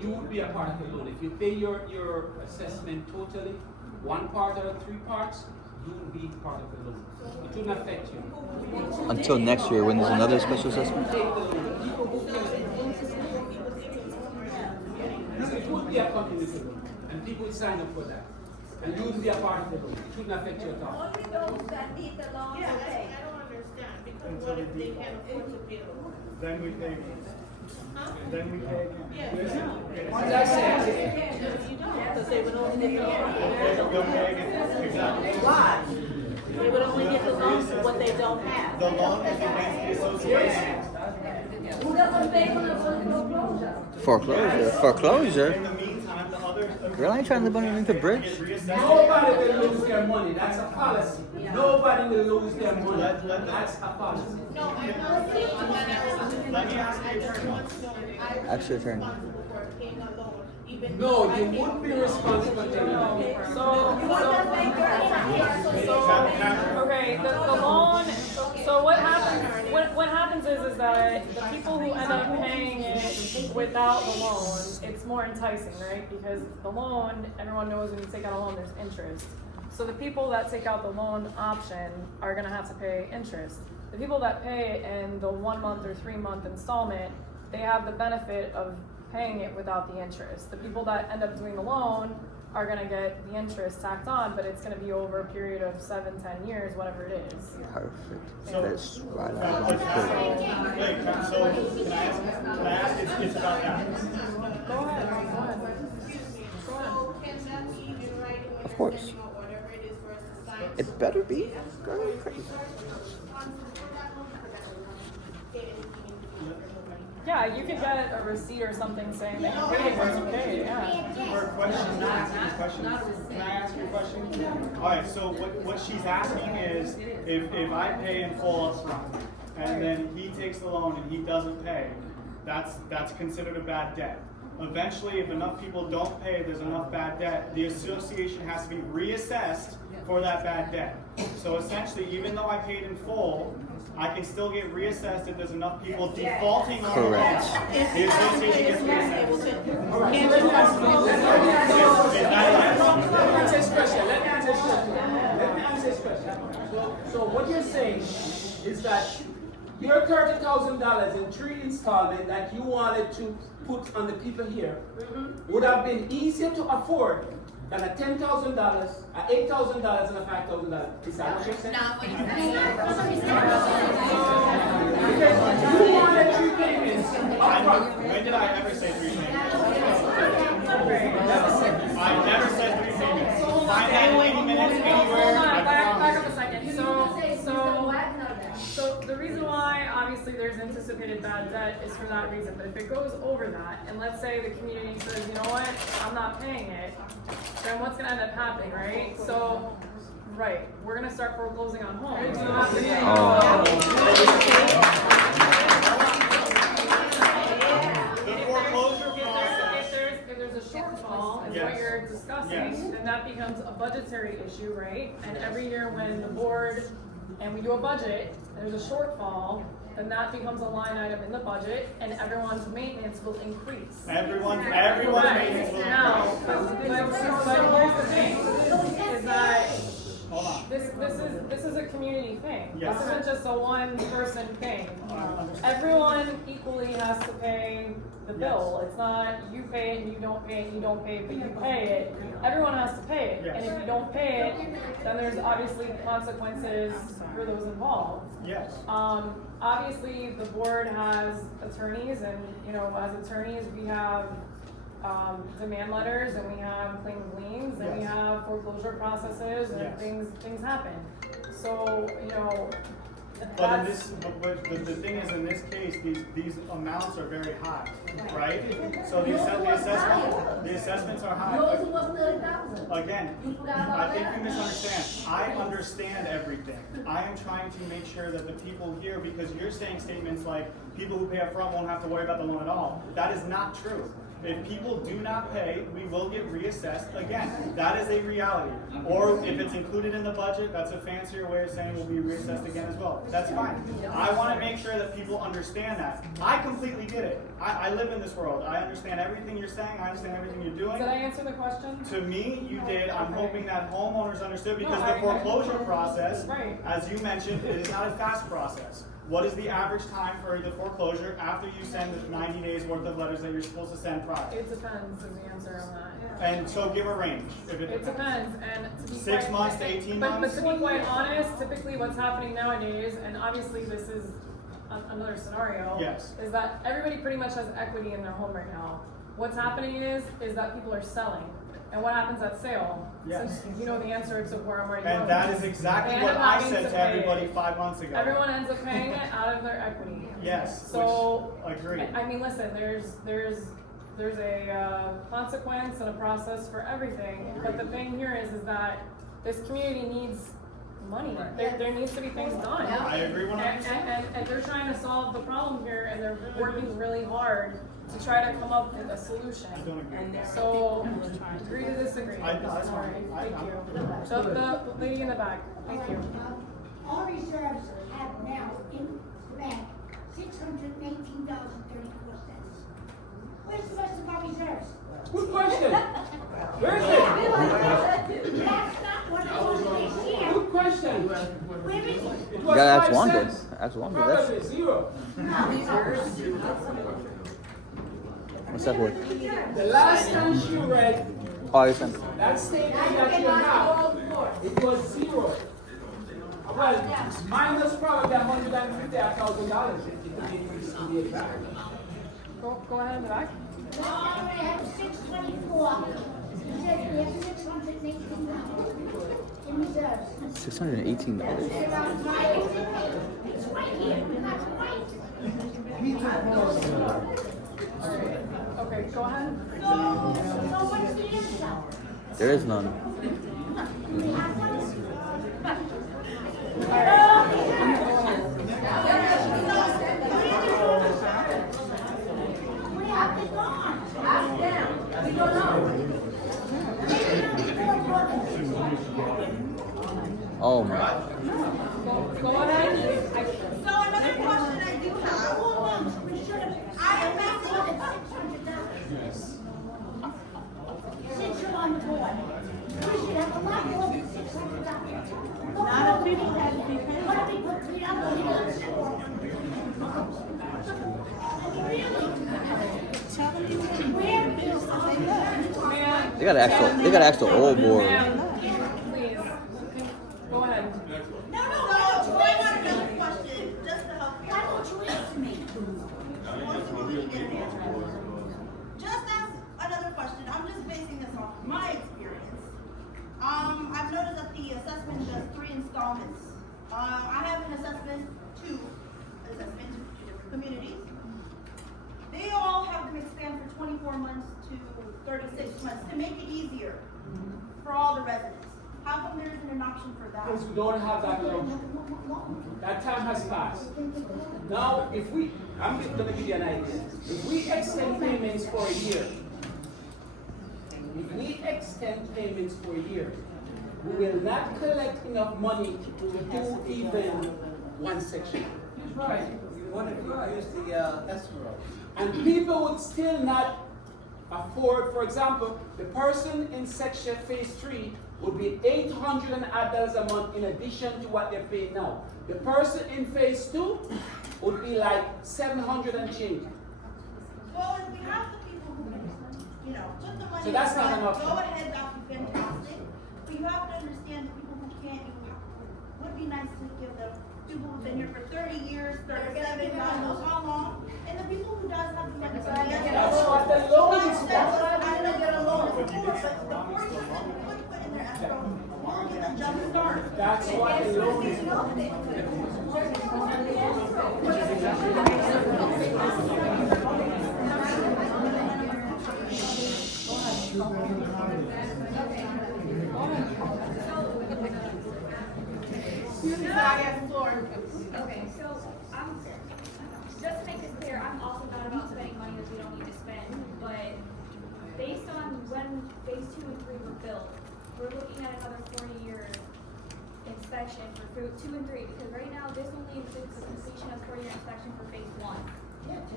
You would be a part of the loan. If you pay your assessment totally, one part or 3 parts, you will be part of the loan. It wouldn't affect you. Until next year when there's another special assessment? It would be a community loan, and people would sign up for that. And you wouldn't be a part of the loan. It wouldn't affect you at all. Only those that need the loan to pay. I don't understand, because what if they can't afford to pay the loan? Then we pay again. Then we pay again. Yes. What did I say? Because they would only get the loan. They'll pay again. Exactly. Why? They would only get the loan for what they don't have. The loan is against the association. Who doesn't pay for the foreclosure? Foreclosure? In the meantime, the other. Girl, I ain't trying to live underneath a bridge. Nobody will lose their money. That's a policy. Nobody will lose their money. That's a policy. No, I'm not saying that. Let me ask the attorney. Actually, attorney. No, you wouldn't be responsible for the loan. Okay, the loan, so what happens is that the people who end up paying it without the loan, it's more enticing, right? Because the loan, everyone knows when you take out a loan, there's interest. So the people that take out the loan option are gonna have to pay interest. The people that pay it in the 1 month or 3 month installment, they have the benefit of paying it without the interest. The people that end up doing the loan are gonna get the interest tacked on, but it's gonna be over a period of 7-10 years, whatever it is. Perfect. So, That's right. so can I ask, it's about that. Go ahead. So can that be in writing when Of you're course. sending out whatever it is for us to sign? It better be. Girl, crazy. Yeah, you could get a receipt or something saying that you paid it once you pay it, yeah. Or questions, not asking questions. Can I ask you a question? Alright, so what she's asking is, if I pay in full upfront, and then he takes the loan and he doesn't pay, that's considered a bad debt. Eventually, if enough people don't pay, there's enough bad debt, the association has to be reassessed for that bad debt. So essentially, even though I paid in full, I can still get reassessed if there's enough people defaulting on the loan. Correct. The association gets reassessed. Let me answer this question. So what you're saying is that your $30,000 in 3 installments that you wanted to put on the people here would have been easier to afford than a $10,000, a $8,000, and a $5,000. Is that what you're saying? Not what you're Because you wanted 3 payments upfront. When did I ever say 3 payments? I never said 3 payments. Find that 80 minutes anywhere. Back up a second. So the reason why obviously there's anticipated bad debt is for that reason. But if it goes over that, and let's say the community says, you know what, I'm not paying it, then what's gonna end up happening, right? So, right, we're gonna start foreclosing on homes. You have to pay. The foreclosure process. If there's a shortfall, is Yes. what you're discussing, Yes. then that becomes a budgetary issue, right? And every year when the board, and we do a budget, there's a shortfall, then that becomes a line item in the budget, and everyone's maintenance will increase. Everyone's Correct. maintenance will Now, increase. but here's the thing, is that Hold on. this is a community thing. Yes. This isn't just a one person thing. Everyone equally has to pay the bill. It's not you pay it and you don't pay it and you don't pay it, but you pay it. Everyone has to pay it. Yes. And if you don't pay it, then there's obviously consequences for those involved. Yes. Obviously the board has attorneys, and as attorneys we have demand letters, and we have claim of liens, and we Yes. have foreclosure processes, and Yes. things happen. So, But in this, but the thing is, in this case, these amounts are very high, right? So the assessments are high. Yours was 30,000. Again, I think you misunderstand. I understand everything. I am trying to make sure that the people here, because you're saying statements like people who pay up front won't have to worry about the loan at all. That is not true. If people do not pay, we will get reassessed again. That is a reality. Or if it's included in the budget, that's a fancier way of saying we'll be reassessed again as well. That's fine. I want to make sure that people understand that. I completely get it. I live in this world. I understand everything you're saying. I understand everything you're doing. Did I answer the question? To me, you did. I'm hoping that homeowners understood because the foreclosure process, as you mentioned, it is not a fast process. What is the average time for the foreclosure after you send the 90 days worth of letters that you're supposed to send prior? It depends is the answer on that. And so give a range. If It depends, and to be 6 quite- months to 18 months? But to be quite honest, typically what's happening nowadays, and obviously this is another scenario, Yes. is that everybody pretty much has equity in their home right now. What's happening is that people are selling. And what happens at sale? Yes. Since you know the answer to where I'm already And going. that is exactly They what end up I having said to pay everybody it. 5 months ago. Everyone ends up paying it out of their equity. Yes, So, which, agree. I mean, listen, there's a consequence and a process for everything. But the thing here is that this community needs money. There needs to be things done. I agree 100%. And they're trying to solve the problem here, and they're working really hard to try to come up with a solution. I don't agree. So, agree to disagree. That's All right, fine. thank you. So the lady in the back, thank you. All reserves have now in the bank $618.34. Where's the rest of our reserves? Good question. Where is it? That's not what it was this year. Good question. Where is it? It You was gotta ask 5 Wanda. cents. Ask Wanda. Probably That's, zero. what's that for? The last time she read Oh, you're saying. that statement that you have, it was zero. Well, minus probably $150,000 if you increase in the exact. Go ahead in the back. We already have 624. He said we have $618 in reserves. $618. It's right here, that's right. Okay, go ahead. So what's the answer? There is none. We have one. We have it gone. Ask them. We don't know. Oh my. Go ahead. So another question I do have. We should have. I am asking. $600,000. Since you're on the board, we should have a lot more than $600. Not if people have to be paid. What if we put $3 in it? I mean, really? Where is our reserve? They gotta ask the old board. Please. Go ahead. No, I want another question, just to help you. Why won't you answer me? Just ask another question. I'm just basing this off my experience. I've noticed that the assessment does 3 installments. I have an assessment, 2 assessments to different communities. They all have them expand from 24 months to 36 months to make it easier for all the residents. How come there isn't an option for that? Because we don't have that luxury. That time has passed. Now, I'm gonna give you an idea. If we extend payments for a year, we will not collect enough money to do even one section. Right. What if you use the escrow? And people would still not afford, for example, the person in section phase 3 would be $800 a month in addition to what they're paying now. The person in phase 2 would be like $700 and change. Well, if we have the people who, put the money So that's not an aside, option. go ahead, that would be fantastic. But you have to understand the people who can't, would be nice to give the people who've been here for 30 years, 37, God knows how long, and the people who does have the money. That's what the loan is for. I'm gonna get a loan. But the 40% you could put in their escrow won't give a jump start. That's what the loan is for. phase 2 and 3 were built, we're looking at another 4-year inspection for 2 and 3, because right now this only includes the completion of 4-year inspection for phase 1.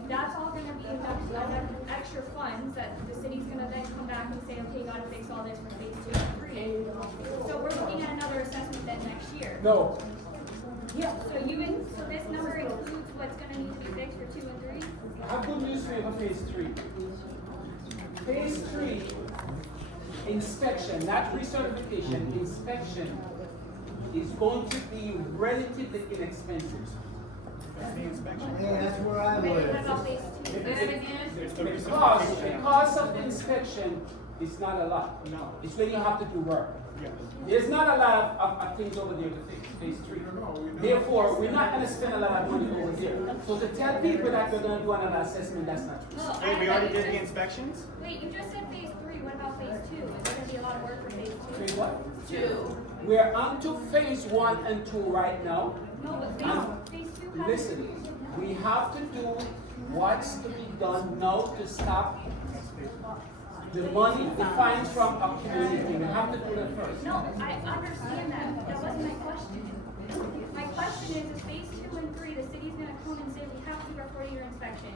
That's all gonna be enough extra funds that the city's gonna then come back and say, okay, you gotta fix all this for phase 2 and 3. So we're looking at another assessment then next year. No. Yeah. So this number includes what's gonna need to be fixed for 2 and 3? I have good news for you for phase 3. Phase 3 inspection, not recertification, inspection is going to be relatively inexpensive. Yeah, that's where I live. What about phase 2? The cost of the inspection is not a lot. No. It's when you have to do work. Yes. There's not a lot of things over there to fix, phase 3. Therefore, we're not going to spend a lot of money over there. So to tell people that we're going to do another assessment, that's not true. Well, Wait, we already did the inspections? Wait, you just said phase 3. What about phase 2? Is there gonna be a lot of work for phase 2? Phase what? 2. We're on to phase 1 and 2 right now. No, but phase 2 has Listen, we have to do what's to be done now to stop the money, the fines from our community. We have to do that first. No, I understand that, but that wasn't my question. My question is phase 2 and 3, the city's gonna come and say, we have to do our 4-year inspection.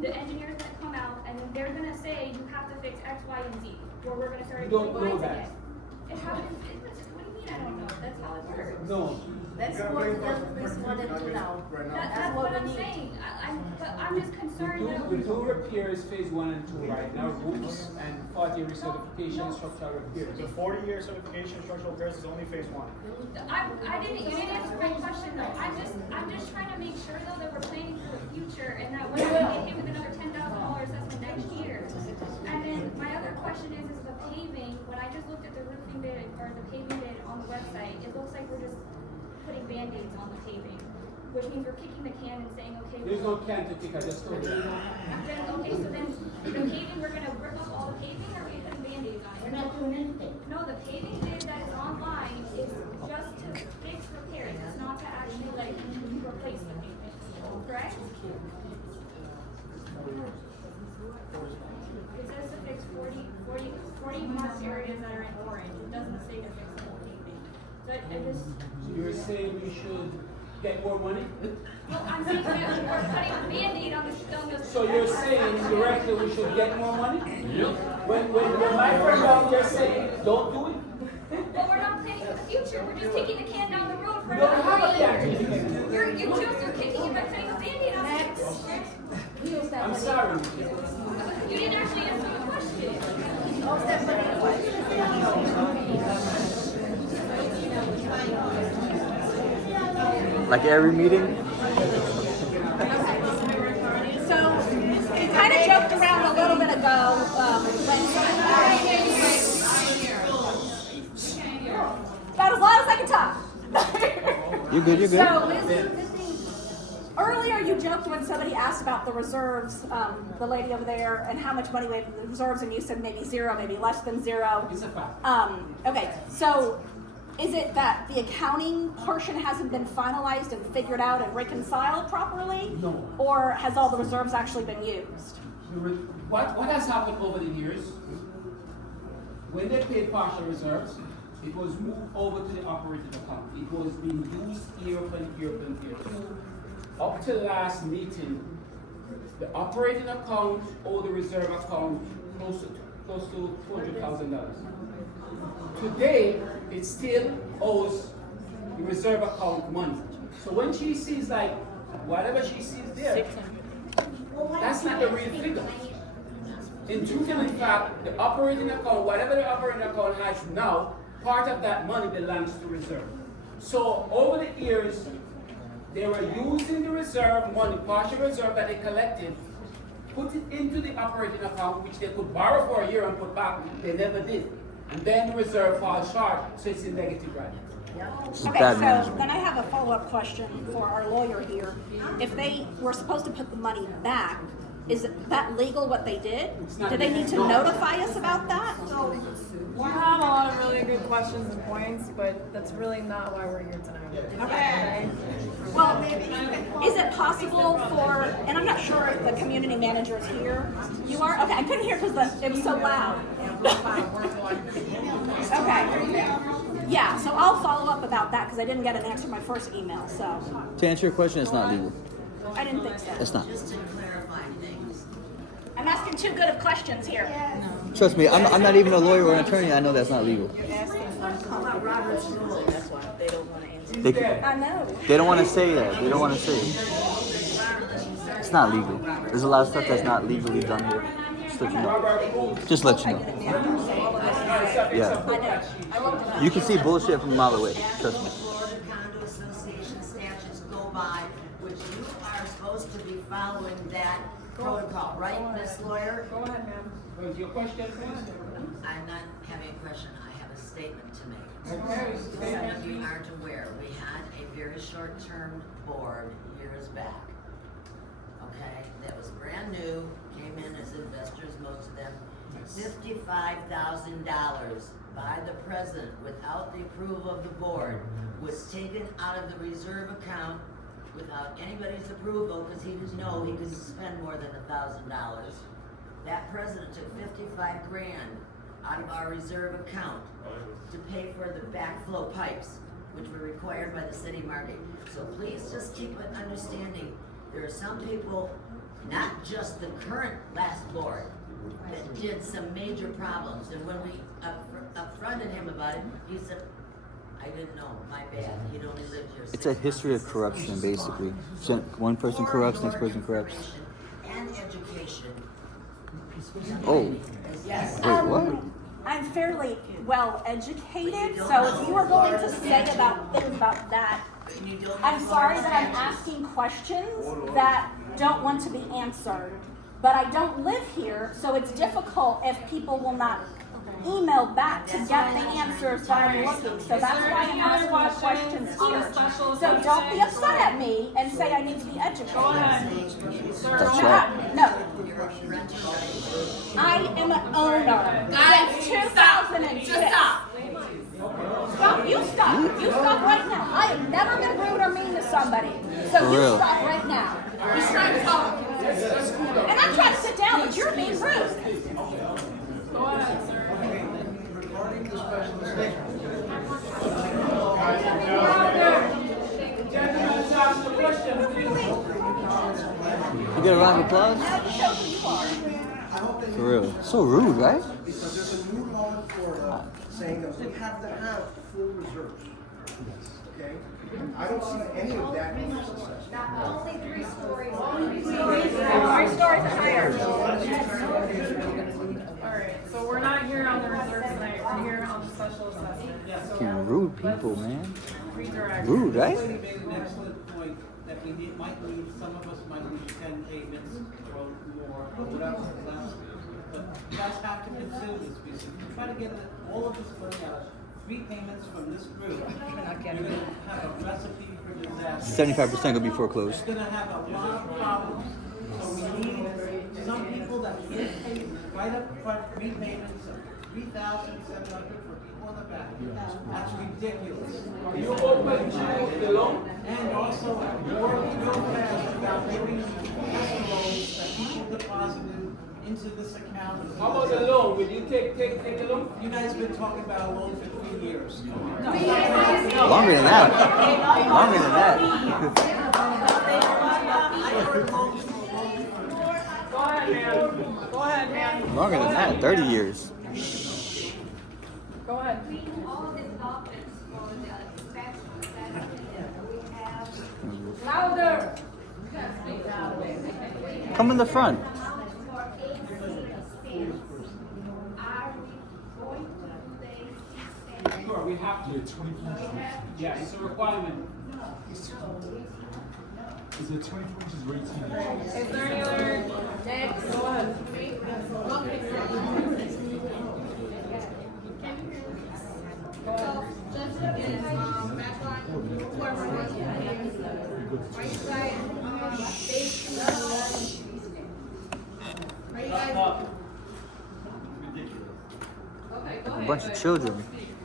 The engineer's gonna come out, and then they're gonna say, you have to fix X, Y, and Z, or we're gonna start You don't doing know lines that. again. It happens, what do you mean I don't know? That's how it works. No. That's what it does for phase 1 and 2 now. That's what I'm saying. I'm just concerned that. We do repairs phase 1 and 2 right now, roofs and 40-year recertification structural repairs. The 40-year certification structural repairs is only phase 1. You didn't answer my question though. I'm just trying to make sure though that we're planning for the future and that we're gonna get hit with another $10,000 assessment next year. And then my other question is the paving. When I just looked at the roofing bid or the paving bid on the website, it looks like we're just putting Band-Aids on the paving, which means we're kicking the can and saying, okay. There's no can to kick, I just told you. Okay, so then the paving, we're gonna rip up all the paving, or are we putting Band-Aids on it? We're not doing anything. No, the paving bid that is online is just to fix repairs, it's not to actually like replace the pavement, correct? It says to fix 40 marked areas that are in orange, it doesn't say to fix the whole paving. So I just. You're saying we should get more money? Well, I'm saying that we're putting a Band-Aid on the. So you're saying directly we should get more money? Yep. When my friend down there said, don't do it? Well, we're not planning for the future, we're just kicking the can down the road for We don't have a another 3 can. years. You're kicking it by putting a Band-Aid on it. I'm sorry. You didn't actually answer the question. Like every meeting? So, we kind of joked around a little bit ago about as loud as I can talk. You're good, you're good. So, earlier you joked when somebody asked about the reserves, the lady over there, and how much money we have in the reserves, and you said maybe 0, maybe less than 0. It's a fact. Okay, so is it that the accounting portion hasn't been finalized and figured out and reconciled properly? No. Or has all the reserves actually been used? What has happened over the years, when they paid partial reserves, it was moved over to the operating account. It was being used year upon year upon year. Up to last meeting, the operating account or the reserve account close to $200,000. Today, it still owes the reserve account money. So when she sees like whatever she sees there, that's not the real figure. In truth and in fact, the operating account, whatever the operating account has now, part of that money belongs to reserve. So over the years, they were using the reserve money, partial reserve that they collected, put it into the operating account, which they could borrow for a year and put back. They never did. And then the reserve falls short, so it's in negative right now. Okay, so then I have a follow-up question for our lawyer here. If they were supposed to put the money back, is that legal what they did? Do they need to notify us about that? You have a lot of really good questions and points, but that's really not why we're here tonight. Okay. Well, is it possible for, and I'm not sure if the community manager is here. You are? Okay, I couldn't hear because it was so loud. Okay. Yeah, so I'll follow up about that because I didn't get an answer to my first email, so. To answer your question, it's not legal. I didn't think so. It's not. Just to clarify things. I'm asking too good of questions here. Trust me, I'm not even a lawyer or an attorney. I know that's not legal. Robert's rules. That's why they don't want to answer. They, I know. they don't want to say that. They don't want to say it. It's not legal. There's a lot of stuff that's not legally done here. Just let you know. Just let you know. Yeah. You can see bullshit from a mile away. Trust me. Florida Condo Association statutes go by, which you are supposed to be following that protocol, right, Miss Lawyer? Go ahead, ma'am. What's your question, please? I'm not having a question, I have a statement to make. Okay, Some of you aren't aware, we had a very short-term board years back. Okay, that was brand new, came in as investors, most of them. $55,000 by the president without the approval of the board was taken out of the reserve account without anybody's approval because he didn't know he could spend more than $1,000. That president took 55 grand out of our reserve account to pay for the backflow pipes, which were required by the city market. So please just keep an understanding. There are some people, not just the current last board, that did some major problems. And when we upfronted him about it, he said, I didn't know, my bad, he'd only lived here 6 It's a history of months. corruption, basically. One person corrupts, next person corrupts. And education. Oh. Yes. Wait, what? I'm fairly well educated, so if you were going to say about things about that, I'm sorry that I'm asking questions that don't want to be answered. But I don't live here, so it's difficult if people will not email back to get the answers that I'm looking. So that's why I'm asking the questions here. So don't be upset at me and say I need to be educated. Go ahead. Sir, That's go right. ahead. No. I am an owner. Guys, Since stop. 2006. Just stop. Stop, you stop. You stop right now. I have never been rude or mean to somebody. So For you real. stop right now. He's trying to talk. And I'm trying to sit down, but you're being rude. Go ahead, sir. Regarding the special assessment. Gentlemen, ask the question. You get a round of applause? I hope that For real. So rude, right? because there's a new law in Florida saying that we have to have full reserves. Okay? I don't see any of that in this assessment. Only 3 stories. 3 stories or higher. Alright, so we're not here on the reserve tonight, we're here on the special assessment. So Fucking rude people, man. redirect. Rude, right? This lady made an excellent point that we might need, some of us might need 10 payments or more, or whatever, less. But you guys have to consider this, because if you try to get all of this money out, 3 payments from this group, you're gonna have a recipe for disaster. 75% gonna be foreclosed. It's gonna have a lot of problems, so we need some people that can't pay right up front, 3 payments of $3,700 for people in the back. That's ridiculous. You open the loan? And also, working real fast about giving loans that people deposited into this account. How about the loan? Will you take the loan? You guys have been talking about a loan for 3 years. Longer than that. Longer than that. Go ahead, ma'am. Go ahead, ma'am. Longer than that. 30 years. Go ahead. All the documents for the special assessment, we have Louder. Come in the front. for 8 cents. Are we going to do the 8 cents? Sure, we have to. Yeah, it's a requirement. Is it 24 inches or 18 inches? Is there any other? Next. Go ahead. So, just again, back on whoever wants to pay, are you guys, based are you guys? Okay, go A ahead. bunch of children.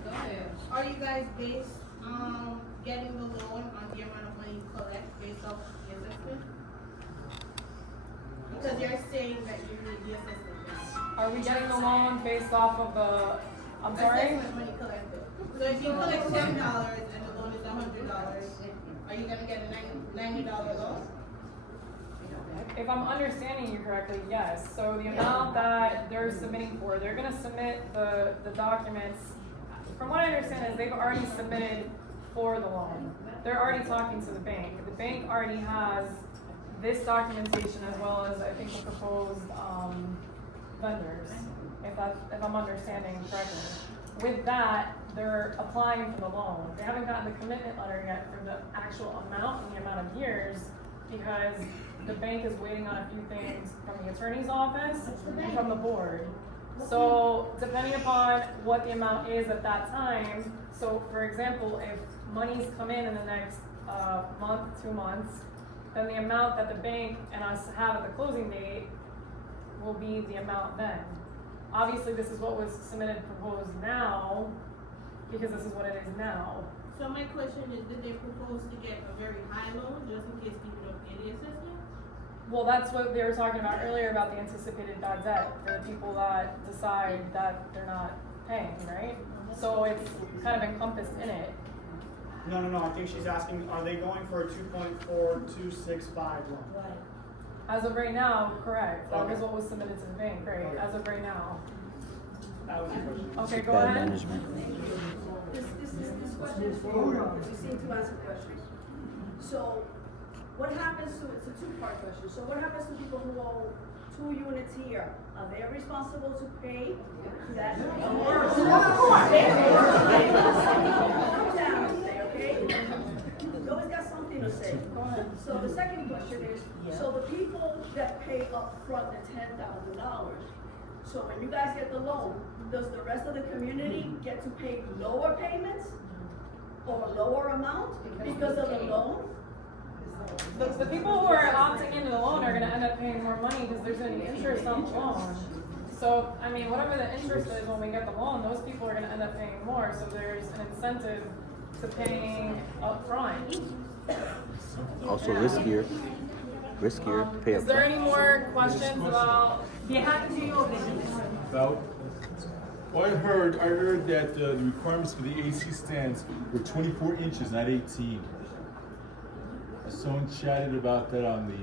Go ahead. Are you guys based on getting the loan on the amount of money you collect based off the assessment? Because you're saying that you need the assessment now. Are we getting the loan based off of the, I'm sorry? Assessment money collected. So if you collect $10 and the loan is $100, are you gonna get a $90 loan? If I'm understanding you correctly, yes. So the amount that they're submitting for, they're gonna submit the documents. From what I understand is they've already submitted for the loan. They're already talking to the bank. The bank already has this documentation as well as I think the proposed vendors, if I'm understanding correctly. With that, they're applying for the loan. They haven't gotten the commitment letter yet for the actual amount and the amount of years because the bank is waiting on a few things from the attorney's office and from the board. So depending upon what the amount is at that time, so for example, if monies come in the next month, 2 months, then the amount that the bank and us have at the closing date will be the amount then. Obviously, this is what was submitted and proposed now, because this is what it is now. So my question is, did they propose to get a very high loan just in case people don't pay the assessment? Well, that's what they were talking about earlier about the anticipated bad debt for the people that decide that they're not paying, right? So it's kind of encompassed in it. No, I think she's asking, are they going for a 2.4265 loan? As of right now, correct. That was Okay. what was submitted to the bank, right? Okay. As of right now. That was the question. Okay, go ahead. This question is for you, because you seem to answer questions. So, what happens to, it's a two-part question, so what happens to people who own 2 units here? Are they responsible to pay that? Of course. Calm down, okay? You always got something to say. Go ahead. So the second question is, so the people that pay up front the $10,000, so when you guys get the loan, does the rest of the community get to pay lower payments or lower amount because of the loan? The people who are opting into the loan are gonna end up paying more money because there's gonna be interest on the loan. So, I mean, whatever the interest is when we get the loan, those people are gonna end up paying more, so there's an incentive to paying upfront. Also riskier, pay Is there any more questions about? About, well, I heard that the requirements for the AC stands were 24 inches, not 18. Someone chatted about that on the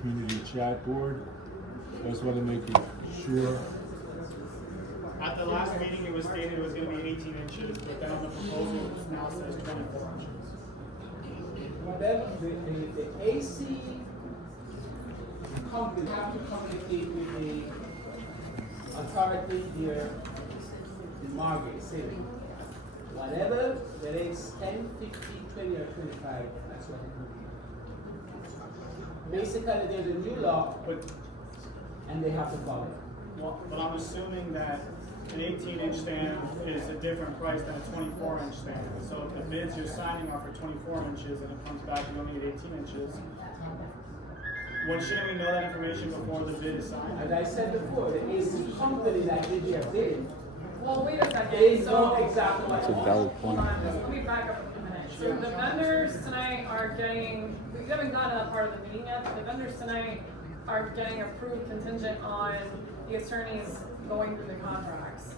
community chat board. I just want to make it sure. At the last meeting, it was stated it was going to be 18 inches, but then on the proposal, it now says 24 inches. Whatever the AC company have to communicate with the authority here in Margate City. Whatever, whether it's 10, 50, 20, or 25, that's what it will be. Basically, there's a new law, and they have to follow it. Well, but I'm assuming that an 18-inch stand is a different price than a 24-inch stand. So if the bids you're signing are for 24 inches and it comes back and you only need 18 inches, shouldn't we know that information before the bid is signed? As I said before, the AC company that did their bid, Well, wait a second. they know exactly what That's a valid point. Hold on, let me back up a minute. So the vendors tonight are getting, we haven't gotten to that part of the meeting yet, but the vendors tonight are getting approved contingent on the attorneys going through the contracts.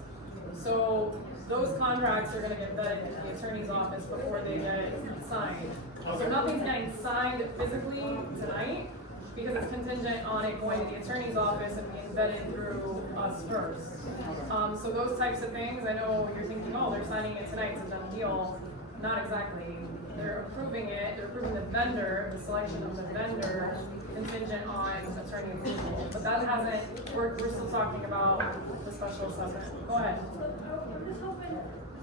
So those contracts are gonna get vetted in the attorney's office before they get signed. So nothing's getting signed physically tonight because it's contingent on it going to the attorney's office and being vetted through us first. So those types of things, I know you're thinking, oh, they're signing it tonight, it's a done deal. Not exactly. They're approving it, they're approving the vendor, the selection of the vendor, contingent on attorney approval. But that hasn't, we're still talking about the special assessment. Go ahead. I'm just hoping,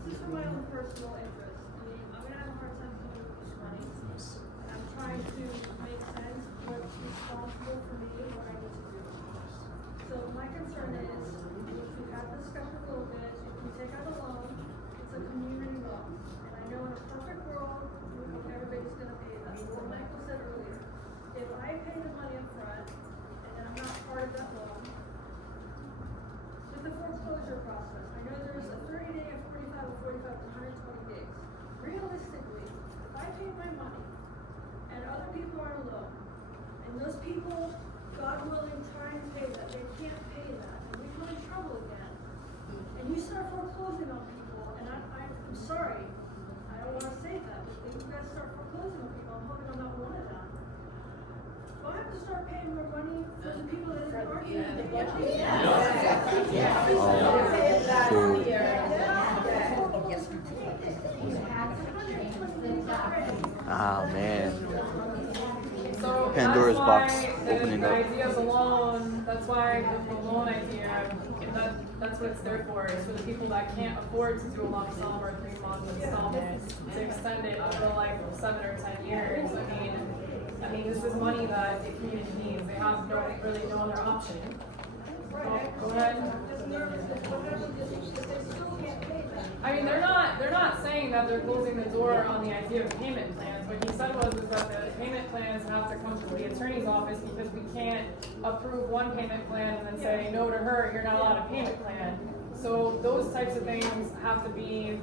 this is for my own personal interest. I mean, I'm gonna have a hard time coming with this money. And I'm trying to make sense what's responsible for me and what I need to do. So my concern is, if we have discussed a little bit, if we take out a loan, it's a community loan. And I know in a perfect world, everybody's gonna pay that. What Michael said earlier, if I pay the money up front, and then I'm not part of that loan, with the foreclosure process, I know there's a 30-day, a 45, a 45, and 120 days. Realistically, if I pay my money, and other people are alone, and those people God willing, try and pay that, they can't pay that, and we come in trouble again, and you start foreclosing on people, and I'm sorry, I don't wanna say that, but you guys start foreclosing on people, I'm hoping I'm not one of them. Do I have to start paying more money for the people that aren't paying the budget? Oh man. So Pandora's that's box why opening the up. idea of the loan, that's why the loan idea, that's what it's there for, is for the people that can't afford to do a lump sum or 3-month installment, to extend it over the life of 7 or 10 years. I mean, this is money that the community needs. They have really no other option. Go ahead. I mean, they're not saying that they're closing the door on the idea of payment plans. What he said was that the payment plans have to come to the attorney's office because we can't approve one payment plan and then say no to her, you're not allowed a payment plan. So those types of things have to be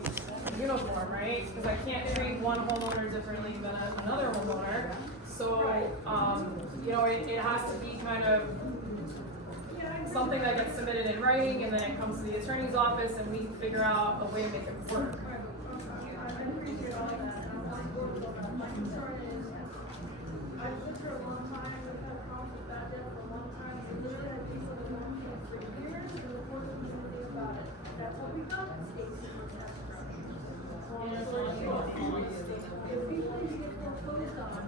uniform, right? Because I can't treat one homeowner differently than another homeowner. So, you know, it has to be kind of something that gets submitted in writing, and then it comes to the attorney's office, and we figure out a way to make it work. I appreciate all that, and I'm on board with all that. My concern is, I've lived for a long time, I've had problems with bad debt for a long time, we literally had people that don't pay for years, and the board doesn't do anything about it. That's what we got in states in the tax structure. If people need to get foreclosed on,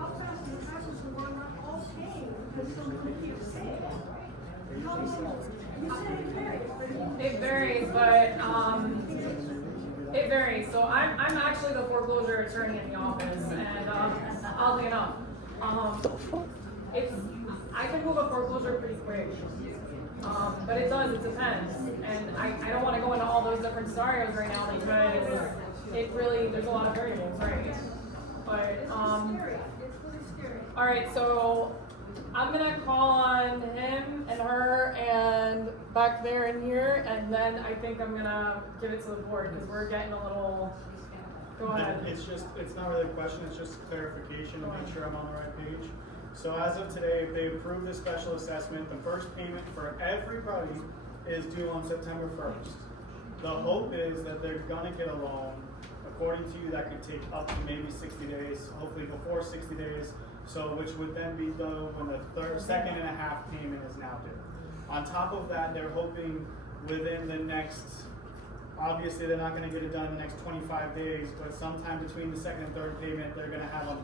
how fast do the taxes are going not all paying because someone keeps paying? How long? You say it varies, but It varies, it varies. So I'm actually the foreclosure attorney in the office, and oddly enough, I can move a foreclosure pretty quick. But it depends. And I don't want to go into all those different scenarios right now because there's a lot of variables, right? But, all right, so I'm gonna call on him and her and back there and here, and then I think I'm gonna give it to the board because we're getting a little, go ahead. It's not really a question, it's just clarification to make sure I'm on the right page. So as of today, if they approve the special assessment, the first payment for everybody is due on September 1st. The hope is that they're gonna get a loan. According to you, that could take up to maybe 60 days, hopefully before 60 days. So which would then be due when the second and a half payment is now due. On top of that, they're hoping within the next, obviously they're not gonna get it done in the next 25 days, but sometime between the second and third payment, they're gonna have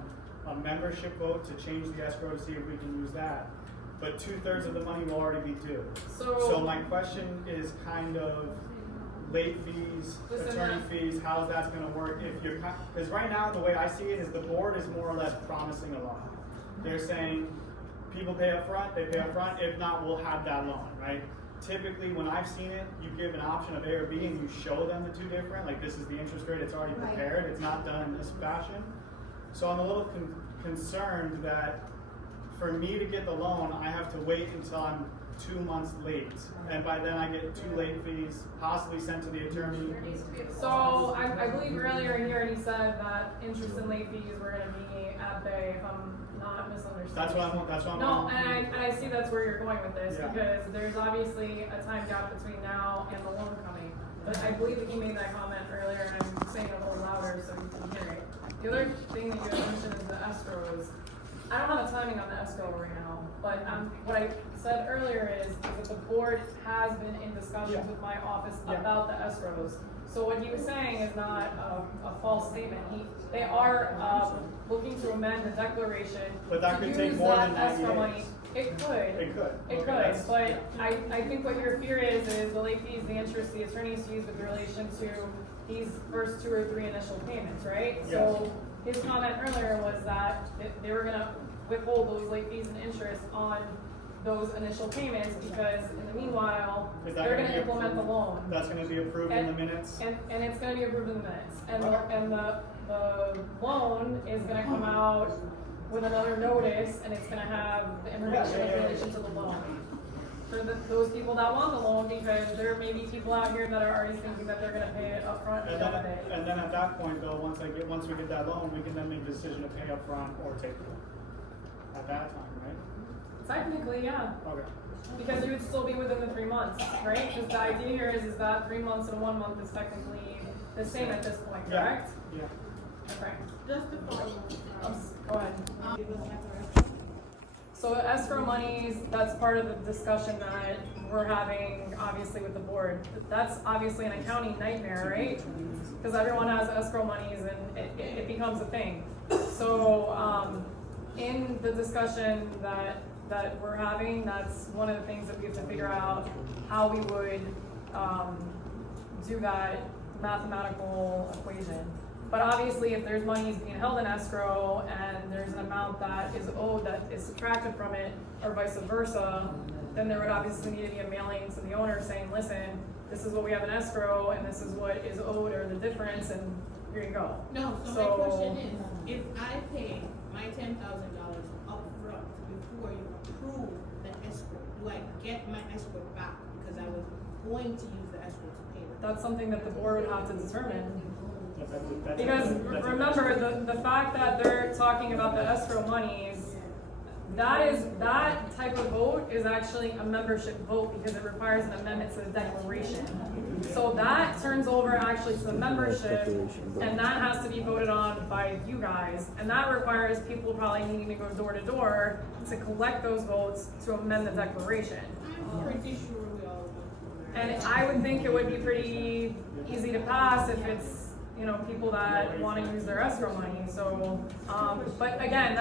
a membership vote to change the escrow to see if we can use that. But 2/3 of the money will already be due. So my question is kind of late fees, attorney fees, how's that's gonna work if you're, because right now the way I see it is the board is more or less promising a loan. They're saying people pay up front, they pay up front, if not, we'll have that loan, right? Typically, when I've seen it, you give an option of A or B and you show them the two different, like this is the interest rate, it's already prepared, it's not done in this fashion. So I'm a little concerned that for me to get the loan, I have to wait until I'm 2 months late, and by then I get 2 late fees, possibly sent to the attorney. So I believe earlier here he said that interest and late fees were gonna be at bay, if I'm not misunderstanding. That's what I'm. No, and I see that's where you're going with this, Yeah. because there's obviously a time gap between now and the loan coming. But I believe that he made that comment earlier, and I'm saying it a little louder so you can hear it. The other thing that you had mentioned is the escrows. I don't have a timing on the escrow right now, but what I said earlier is that the board has been in discussions with my office about the escrows. So what he was saying is not a false statement. They are looking to amend the declaration But that to could take use more that than 90 escrow days. money. It could. It could. It Okay, could, but I think what your fear is the late fees, the interest the attorneys use with relation to these first 2 or 3 initial payments, right? Yes. So his comment earlier was that they were gonna withhold those late fees and interest on those initial payments because in the meanwhile, they're gonna implement the loan. That's gonna be approved in the minutes? And it's gonna be approved in the minutes. And Okay. the loan is gonna come out with another notice and it's gonna have the information in relation to the loan. For those people that want the loan, because there may be people out here that are already thinking that they're gonna pay it upfront and don't pay. And then at that point though, once we get that loan, we can then make a decision to pay up front or take the loan. At that time, right? Technically, yeah. Okay. Because you would still be within the 3 months, right? Because the idea here is that 3 months and 1 month is technically the same at this point, correct? Yeah. Okay. Just to follow. Go ahead. So escrow monies, that's part of the discussion that we're having, obviously, with the board. That's obviously an accounting nightmare, right? Because everyone has escrow monies and it becomes a thing. So, in the discussion that we're having, that's one of the things that we have to figure out how we would do that mathematical equation. But obviously, if there's monies being held in escrow and there's an amount that is owed that is subtracted from it, or vice versa, then there would obviously need to be a mailing to the owner saying, listen, this is what we have in escrow and this is what is owed or the difference, and here you go. No, so my question is, if I pay my $10,000 upfront before you approve the escrow, do I get my escrow back? Because I was going to use the escrow to pay it. That's something that the board would have to determine. Because remember, the fact that they're talking about the escrow monies, that type of vote is actually a membership vote because it requires an amendment to the declaration. So that turns over actually to the membership, and that has to be voted on by you guys. And that requires people probably needing to go door to door to collect those votes to amend the declaration. I'm pretty sure we all would. And I would think it would be pretty easy to pass if it's, you know, people that want to use their escrow money. So, but again,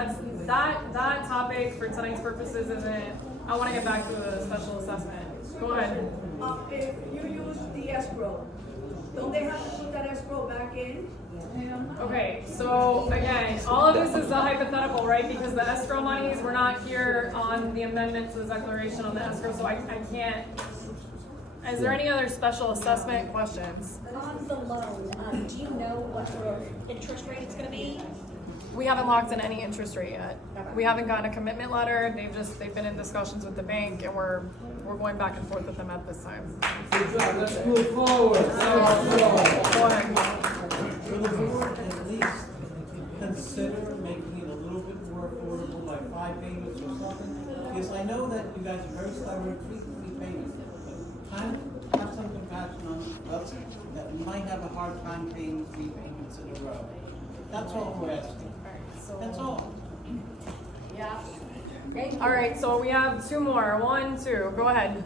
that topic for tonight's purposes isn't. I want to get back to the special assessment. Go ahead. If you use the escrow, don't they have to put that escrow back in? Okay, so again, all of this is a hypothetical, right? Because the escrow monies, we're not here on the amendment to the declaration on the escrow, so I can't. Is there any other special assessment questions? On the loan, do you know what your interest rate is gonna be? We haven't locked in any interest rate yet. We haven't gotten a commitment letter. They've been in discussions with the bank, and we're going back and forth with them at this time. Let's move forward. Go ahead. Will the board at least consider making it a little bit more affordable, like 5 payments or something? Because I know that you guys are very stubborn, 3 payments. But kind of have some compassion on us that might have a hard time paying 3 payments in a row. That's all we're asking. That's all. Yeah. All right, so we have 2 more. 1, 2. Go ahead.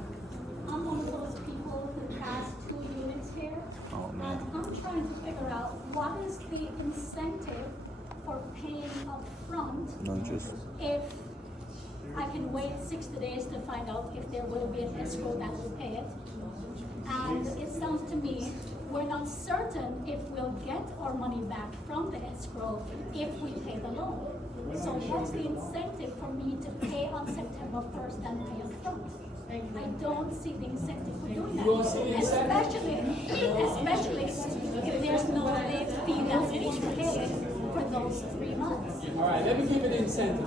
I'm one of those people who has 2 units here. And I'm trying to figure out what is the incentive for paying up front if I can wait 60 days to find out if there will be an escrow that will pay it. And it sounds to me we're not certain if we'll get our money back from the escrow if we pay the loan. So what's the incentive for me to pay on September 1st and pay up front? I don't see the incentive for doing that. Especially if there's no late fee that we need to pay for those 3 months. All right, let me give you the incentive.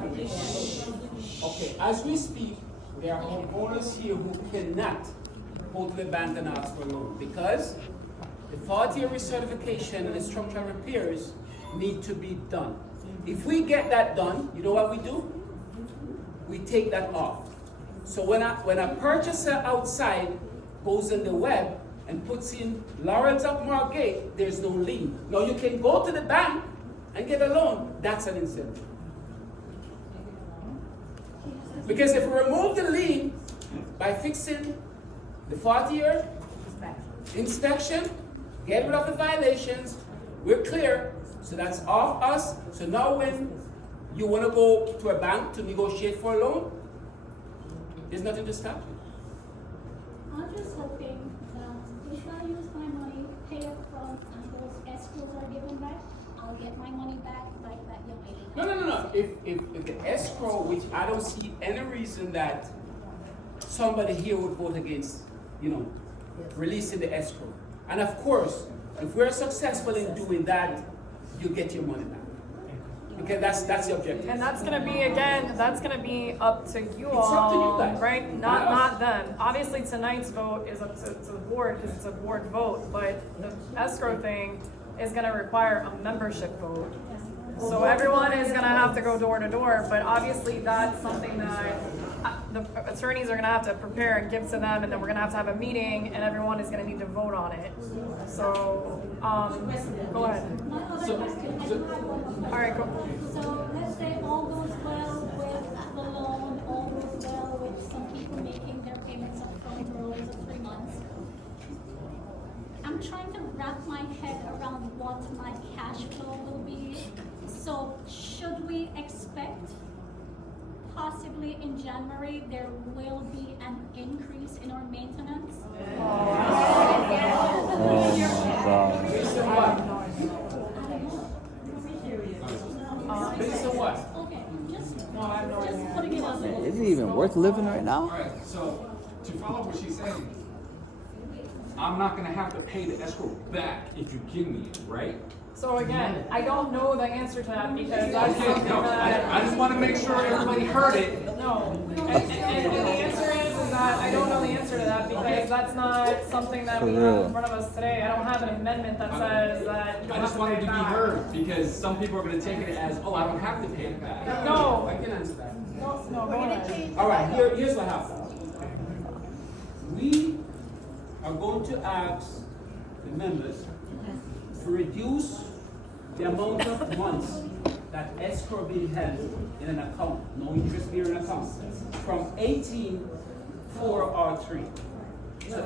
Okay, as we speak, there are homeowners here who cannot go to the bank and ask for a loan because the 40-year recertification and the structural repairs need to be done. If we get that done, you know what we do? We take that off. So when a purchaser outside goes on the web and puts in Lawrence Upmark Gate, there's no lien. Now you can go to the bank and get a loan. That's an incentive. Because if we remove the lien by fixing the 40-year inspection, get rid of the violations, we're clear. So that's off us. So now when you want to go to a bank to negotiate for a loan, there's nothing to stop you. I'm just hoping that if I use my money, pay up front, and those escrows are given back, I'll get my money back like that young lady. No. If the escrow, which I don't see any reason that somebody here would vote against, releasing the escrow. And of course, if we're successful in doing that, you get your money back. Okay, that's the objective. And that's gonna be up to you all. It's up to you guys. Right? Not them. Obviously tonight's vote is up to the board because it's a board vote, but the escrow thing is gonna require a membership vote. So everyone is gonna have to go door to door, but obviously that's something that the attorneys are gonna have to prepare and give to them, and then we're gonna have a meeting, and everyone is gonna need to vote on it. So, go ahead. All right, go. So let's say all goes well with the loan, all goes well with some people making their payments up front for over 3 months. I'm trying to wrap my head around what my cash flow will be. So should we expect possibly in January there will be an increase in our maintenance? Based on what? Okay, just putting it out there. Is it even worth living right now? Alright, so to follow what she's saying, I'm not gonna have to pay the escrow back if you give me it, right? So again, I don't know the answer to that because that's something No, that I just wanna make sure everybody heard it. No, and the answer is that I don't know the answer to that because that's not something that we have in front of us today. I don't have an amendment that says that you don't I just have to wanted pay to it be back. heard because some people are gonna take it as, oh, I don't have to pay it back. No. I can answer that. No, go ahead. All right, here's what happened. We are going to ask the members to reduce the amount of months that escrow being held in an account, no interest bearing account, from 18,403. So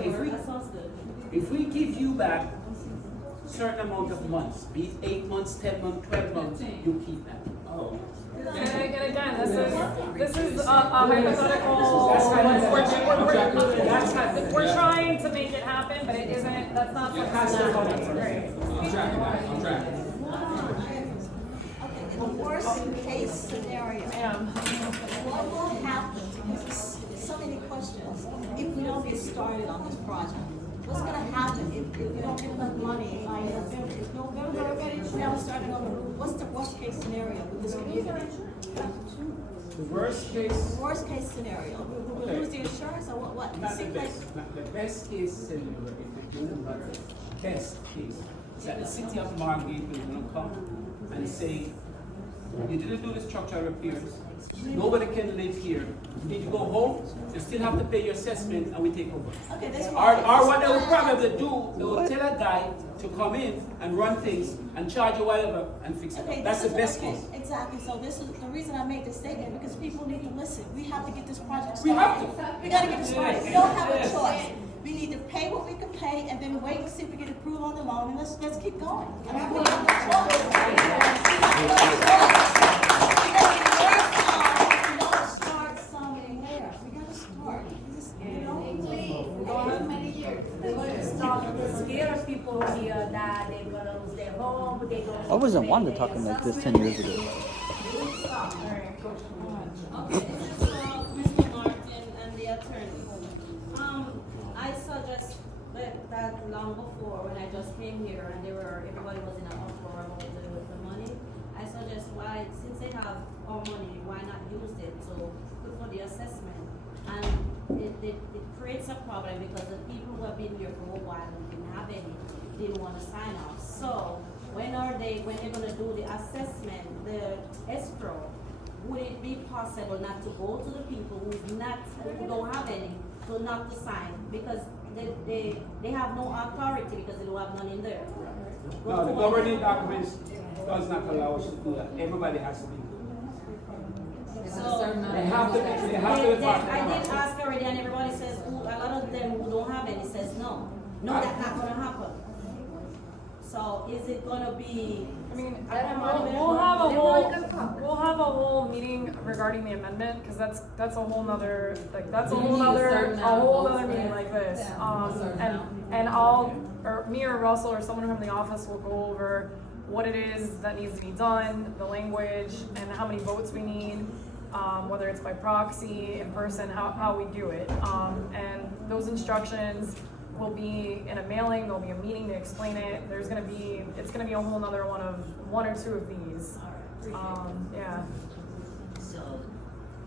if we give you back certain amount of months, be it 8 months, 10 months, 12 months, you keep that. Oh. And again, this is a hypothetical. We're trying to make it happen, but it isn't. That's not something that's great. I'm tracking that, I'm tracking. Okay, in the worst case scenario, what will happen? There's so many questions. If we don't get started on this project, what's going to happen if we don't get enough money by November? If November already, now we're starting on the roof. What's the worst case scenario with this community? The worst case. The worst case scenario. We lose the insurance or what? Not the best. Not the best case scenario, if they do the best case, is that the city of Margate will gonna come and say, you didn't do the structural repairs. Nobody can live here. You need to go home. You still have to pay your assessment, and we take over. Okay, that's Or what they will probably do, they will tell a guy to come in and run things and charge you whatever and fix it. Okay, That's the best okay, case. Exactly. So this is the reason I made this statement because people need to listen. We have to get this project We started. have to. We gotta get it started. We don't have a choice. We need to pay what we can pay and then wait and see if we get approved on the loan and let's keep going. I mean, we have no choice. We don't start somewhere. We gotta start. Scare people here that they're gonna lose their home, they don't. I wasn't one to talking like this 10 years ago. Okay, this is Mr. Martin and the attorney. I suggest that long before when I just came here and everybody was in an uproar about the money. I suggest since they have our money, why not use it to put for the assessment? And it creates a problem because the people who have been here for a while and didn't have any, didn't want to sign off. So when they're gonna do the assessment, the escrow, would it be possible not to go to the people who don't have any, to not to sign because they have no authority because they don't have none in there? No, the governing documents does not allow us to do that. Everybody has to be. So They have to. I did ask already, and everybody says, a lot of them who don't have any says no. No, that's not gonna happen. So is it gonna be? I mean, we'll have a whole meeting regarding the amendment because that's a whole nother meeting like this. And me or Russell or someone from the office will go over what it is that needs to be done, the language, and how many votes we need. Whether it's by proxy, in person, how we do it. And those instructions will be in a mailing, there'll be a meeting to explain it. It's gonna be a whole nother one or two of these. Yeah. So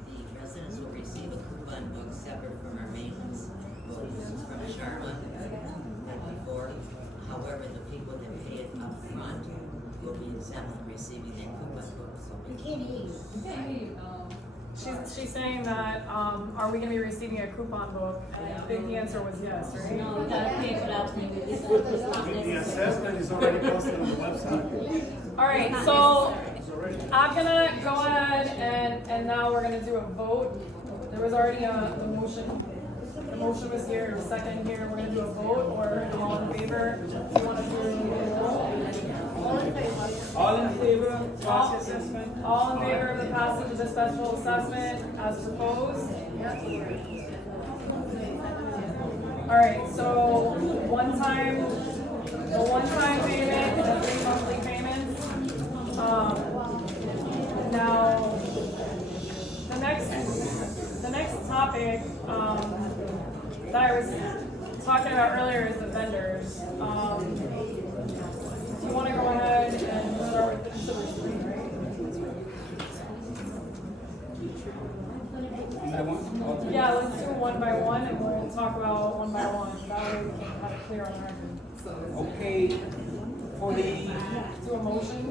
the residents will receive a coupon book separate from our maintenance, we'll use from Sharma like before. However, the people that pay it up front will be exempt from receiving their coupon books. We can't hear you. She's saying that, are we gonna be receiving a coupon book? And I think the answer was yes, right? No, we gotta pay for that. The assessment is already posted on the website. All right, so I'm gonna go ahead and now we're gonna do a vote. There was already a motion. The motion was here, the second here. We're gonna do a vote or all in favor. Do you want to do a roll? All in favor. All in favor of class assessment? All in favor of the passage of the special assessment as proposed? All right, so the one-time payment and the 3 monthly payments. Now, the next topic that I was talking about earlier is the vendors. Do you want to go ahead and start with the sugar street, right? Yeah, let's do one by one and we'll talk about one by one. That way we can have it clear on the record. Okay, for the Do a motion?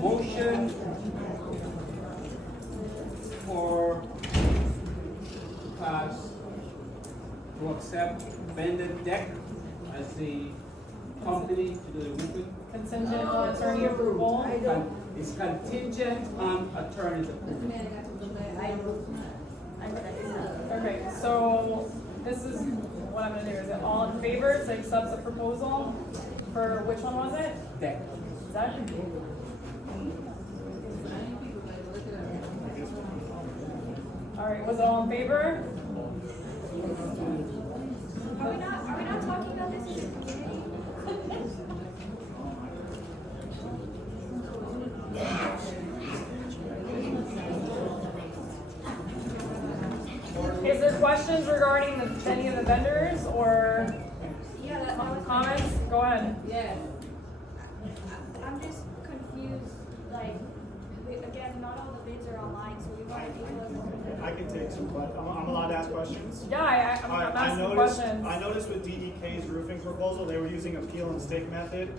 motion for class to accept vendor deck as the company to do the roofing. Contingent on attorney approval. It's contingent on attorney's approval. Okay, so this is what I'm gonna do. Is it all in favor to accept the proposal? For which one was it? Deck. Zach? All right, was it all in favor? Are we not talking about this as a community? Is there questions regarding any of the vendors or Yeah, that was comments? Go ahead. Yeah. I'm just confused, like, again, not all the bids are online, so we want to be able I can take some questions. I'm allowed to ask questions? Yeah, I'm asking questions. I noticed with DEK's roofing proposal, they were using a peel and stick method.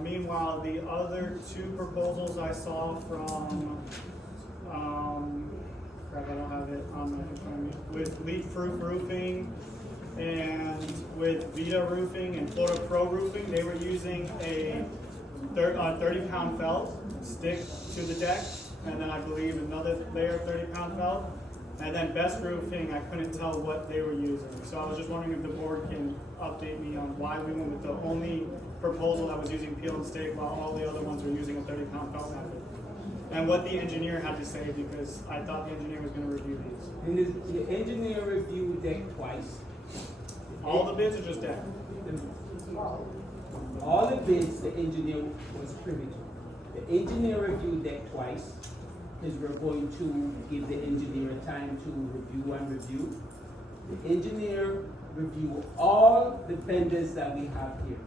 Meanwhile, the other 2 proposals I saw from, crap, I don't have it on my in front of me, with Leaf Proof Roofing and with Vita Roofing and Florida Pro Roofing, they were using a 30-pound felt stick to the deck, and then I believe another layer of 30-pound felt. And then Best Roofing, I couldn't tell what they were using. So I was just wondering if the board can update me on why we went with the only proposal that was using peel and stick while all the other ones were using a 30-pound felt method. And what the engineer had to say, because I thought the engineer was going to review these. And the engineer reviewed deck twice. All the bids are just deck? All the bids the engineer was privy to. The engineer reviewed deck twice, because we're going to give the engineer time to review and review. The engineer reviewed all the vendors that we have here.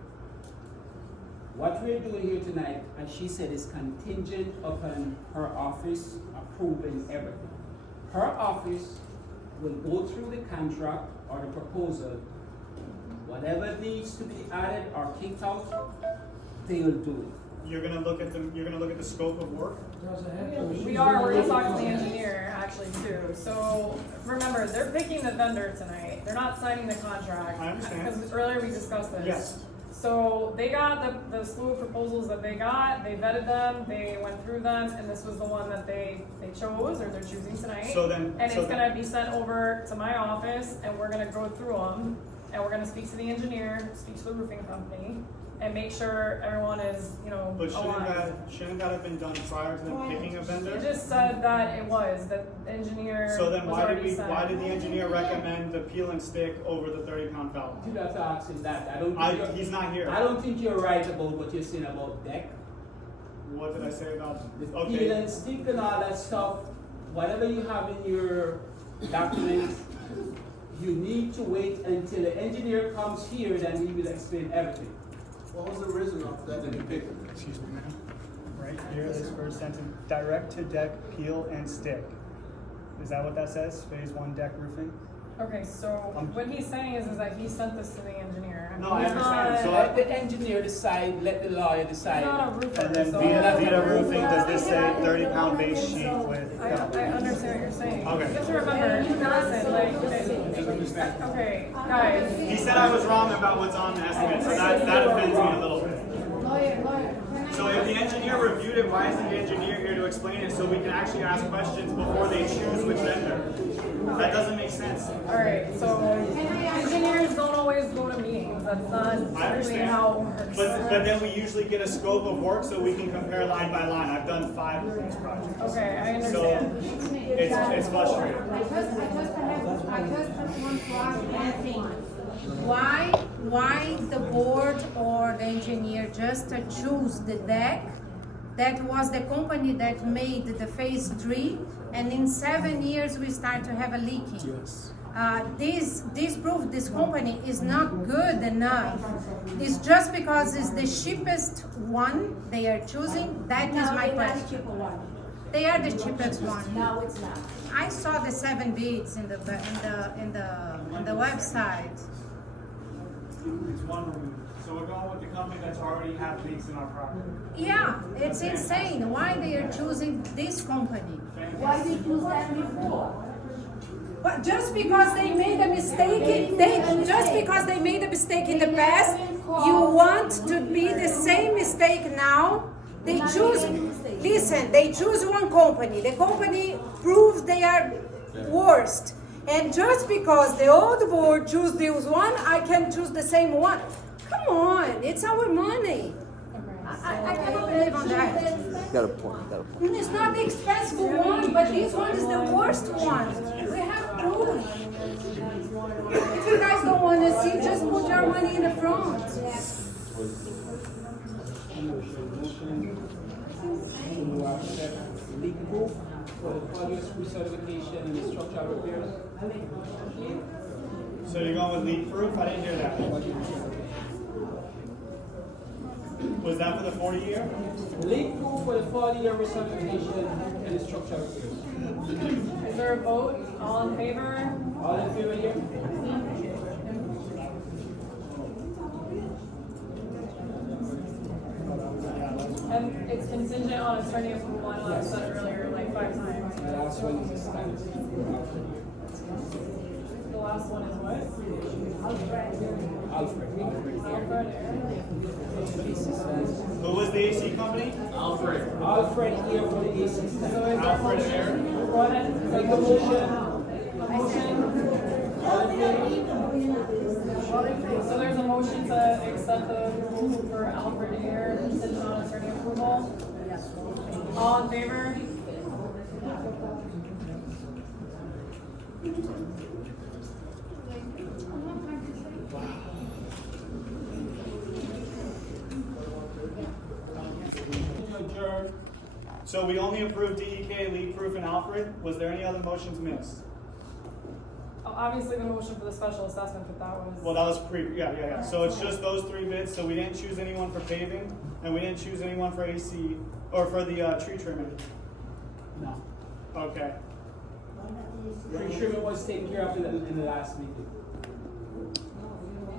What we're doing here tonight, as she said, is contingent upon her office approving everything. Her office will go through the contract or the proposal. Whatever needs to be added or kicked out, they will do it. You're gonna look at the scope of work? We're gonna talk to the engineer actually too. So remember, they're picking the vendor tonight. They're not signing the contract. I understand. Because earlier we discussed this. Yes. So they got the slew of proposals that they got, they vetted them, they went through them, and this was the one that they chose, or they're choosing tonight. And it's gonna be sent over to my office, and we're gonna go through them, and we're gonna speak to the engineer, speak to the roofing company, and make sure everyone is, But aligned. shouldn't that have been done prior to them picking a vendor? You just said that it was, that the engineer So then was why already set. did the engineer recommend the peel and stick over the 30-pound felt? You'd have to ask him that. I don't think he's not here. I don't think you're right about what you're saying about deck. What did I say about The okay. peel and stick and all that stuff, whatever you have in your documents, you need to wait until the engineer comes here, then he will explain everything. What was the reason of that you picked? Excuse me, ma'am. Right here, this first sentence, direct to deck, peel and stick. Is that what that says? Phase 1 deck roofing? Okay, so what he's saying is that he sent this to the engineer. No, I He's understand. So not- let the engineer decide, let the lawyer decide. He's not a roofer. And then so- Vita Roofing, does this say 30-pound base sheet with? I understand what you're saying. Okay. You have to remember, listen, like, okay, guys. He said I was wrong about what's on the estimate, so that offends me a little bit. So if the engineer reviewed it, why isn't the engineer here to explain it so we can actually ask questions before they choose which vendor? That doesn't make sense. Alright, so engineers don't always go to meetings. That's not really how it works. But then we usually get a scope of work so we can compare line by line. I've done 5 of these projects. Okay, I So understand. it's frustrating. I just want to ask why the board or the engineer just choose the deck? That was the company that made the phase 3, and in 7 years we start to have a leaking. This proof this company is not good enough. It's just because it's the cheapest one they are choosing. That is my question. They are the cheapest one. No, it's not. I saw the 7 bids in the website. It's one removed. So we're going with the company that's already had leaks in our property. Yeah, it's insane. Why they are choosing this company? Why did you choose that before? But just because they made a mistake, just because they made a mistake in the past, you want to be the same mistake now? They choose. Listen, they choose one company. The company proves they are worst. And just because the old board choose this one, I can choose the same one. Come on, it's our money. I cannot believe on that. Got a point. It's not the expensive one, but this one is the worst one. We have proof. If you guys don't want to see, just put your money in the front. Leak proof for the progress recertification and structural repairs. So you're going with leak proof? I didn't hear that. Was that for the 40-year? Leak proof for the 40-year recertification and structural repairs. Is there a vote? All in favor? All in favor here? And it's contingent on attorney approval. I know I said it earlier like 5 times. The last one is standard. The last one is what? Alfred. Who was the AC company? Alfred here for the AC stand. Alfred Air. Go ahead. Make a motion. All in favor? So there's a motion to accept the approval for Alfred Air, contingent on attorney approval. All in favor? So we only approved DEK, leak proof, and Alfred. Was there any other motions missed? Obviously the motion for the special assessment, but that was. Well, that was yeah. So it's just those 3 bids. So we didn't choose anyone for paving, and we didn't choose anyone for AC or for the tree trimming. No. Okay. Tree trimming was taken care of in the last meeting.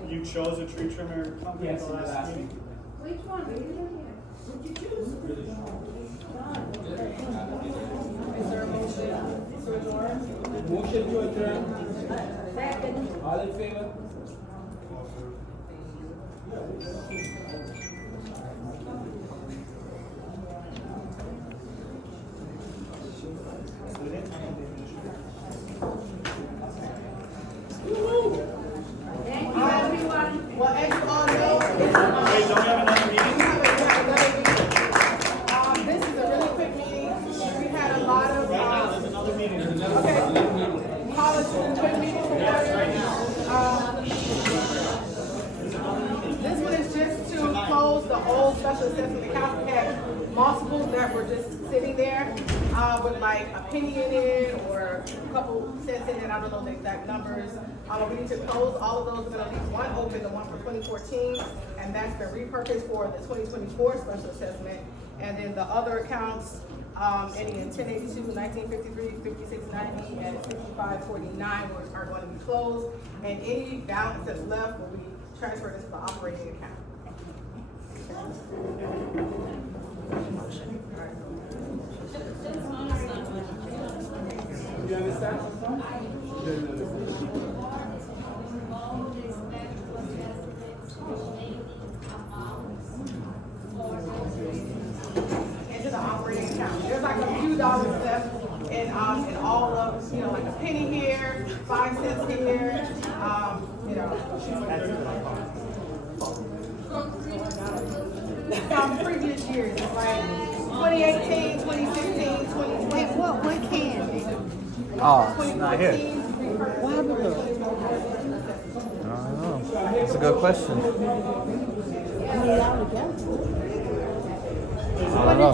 You chose a tree trimmer company Yes, at in the last meeting. Which one? What'd you choose? Is there a motion to adjourn? Motion to adjourn. All in favor? Thank you, everyone. Well, as you all know, Wait, don't we have another meeting? this is a really quick meeting. We had a lot of, There's another meeting. okay, policies, quick meeting. This one is just to close the old special assessment account. We had multiples that were just sitting there with like a penny in it or a couple cents in it. I don't know the exact numbers. We need to close all of those. We're going to leave one open, the one for 2014, and that's been repurposed for the 2024 special assessment. And then the other accounts, ending in 1082, 1953, 5690, and 6549 are going to be closed, and any balance that's left will be transferred into the operating account. You understand? Into the operating account. There's like a few dollars left in all of, you know, like a penny here, 5 cents here, you know. From previous years, it's like 2018, 2016, 2020. Wait, what candy? Oh, it's not here. What happened to it? I don't know. That's a good question. I mean, I would guess. I don't know.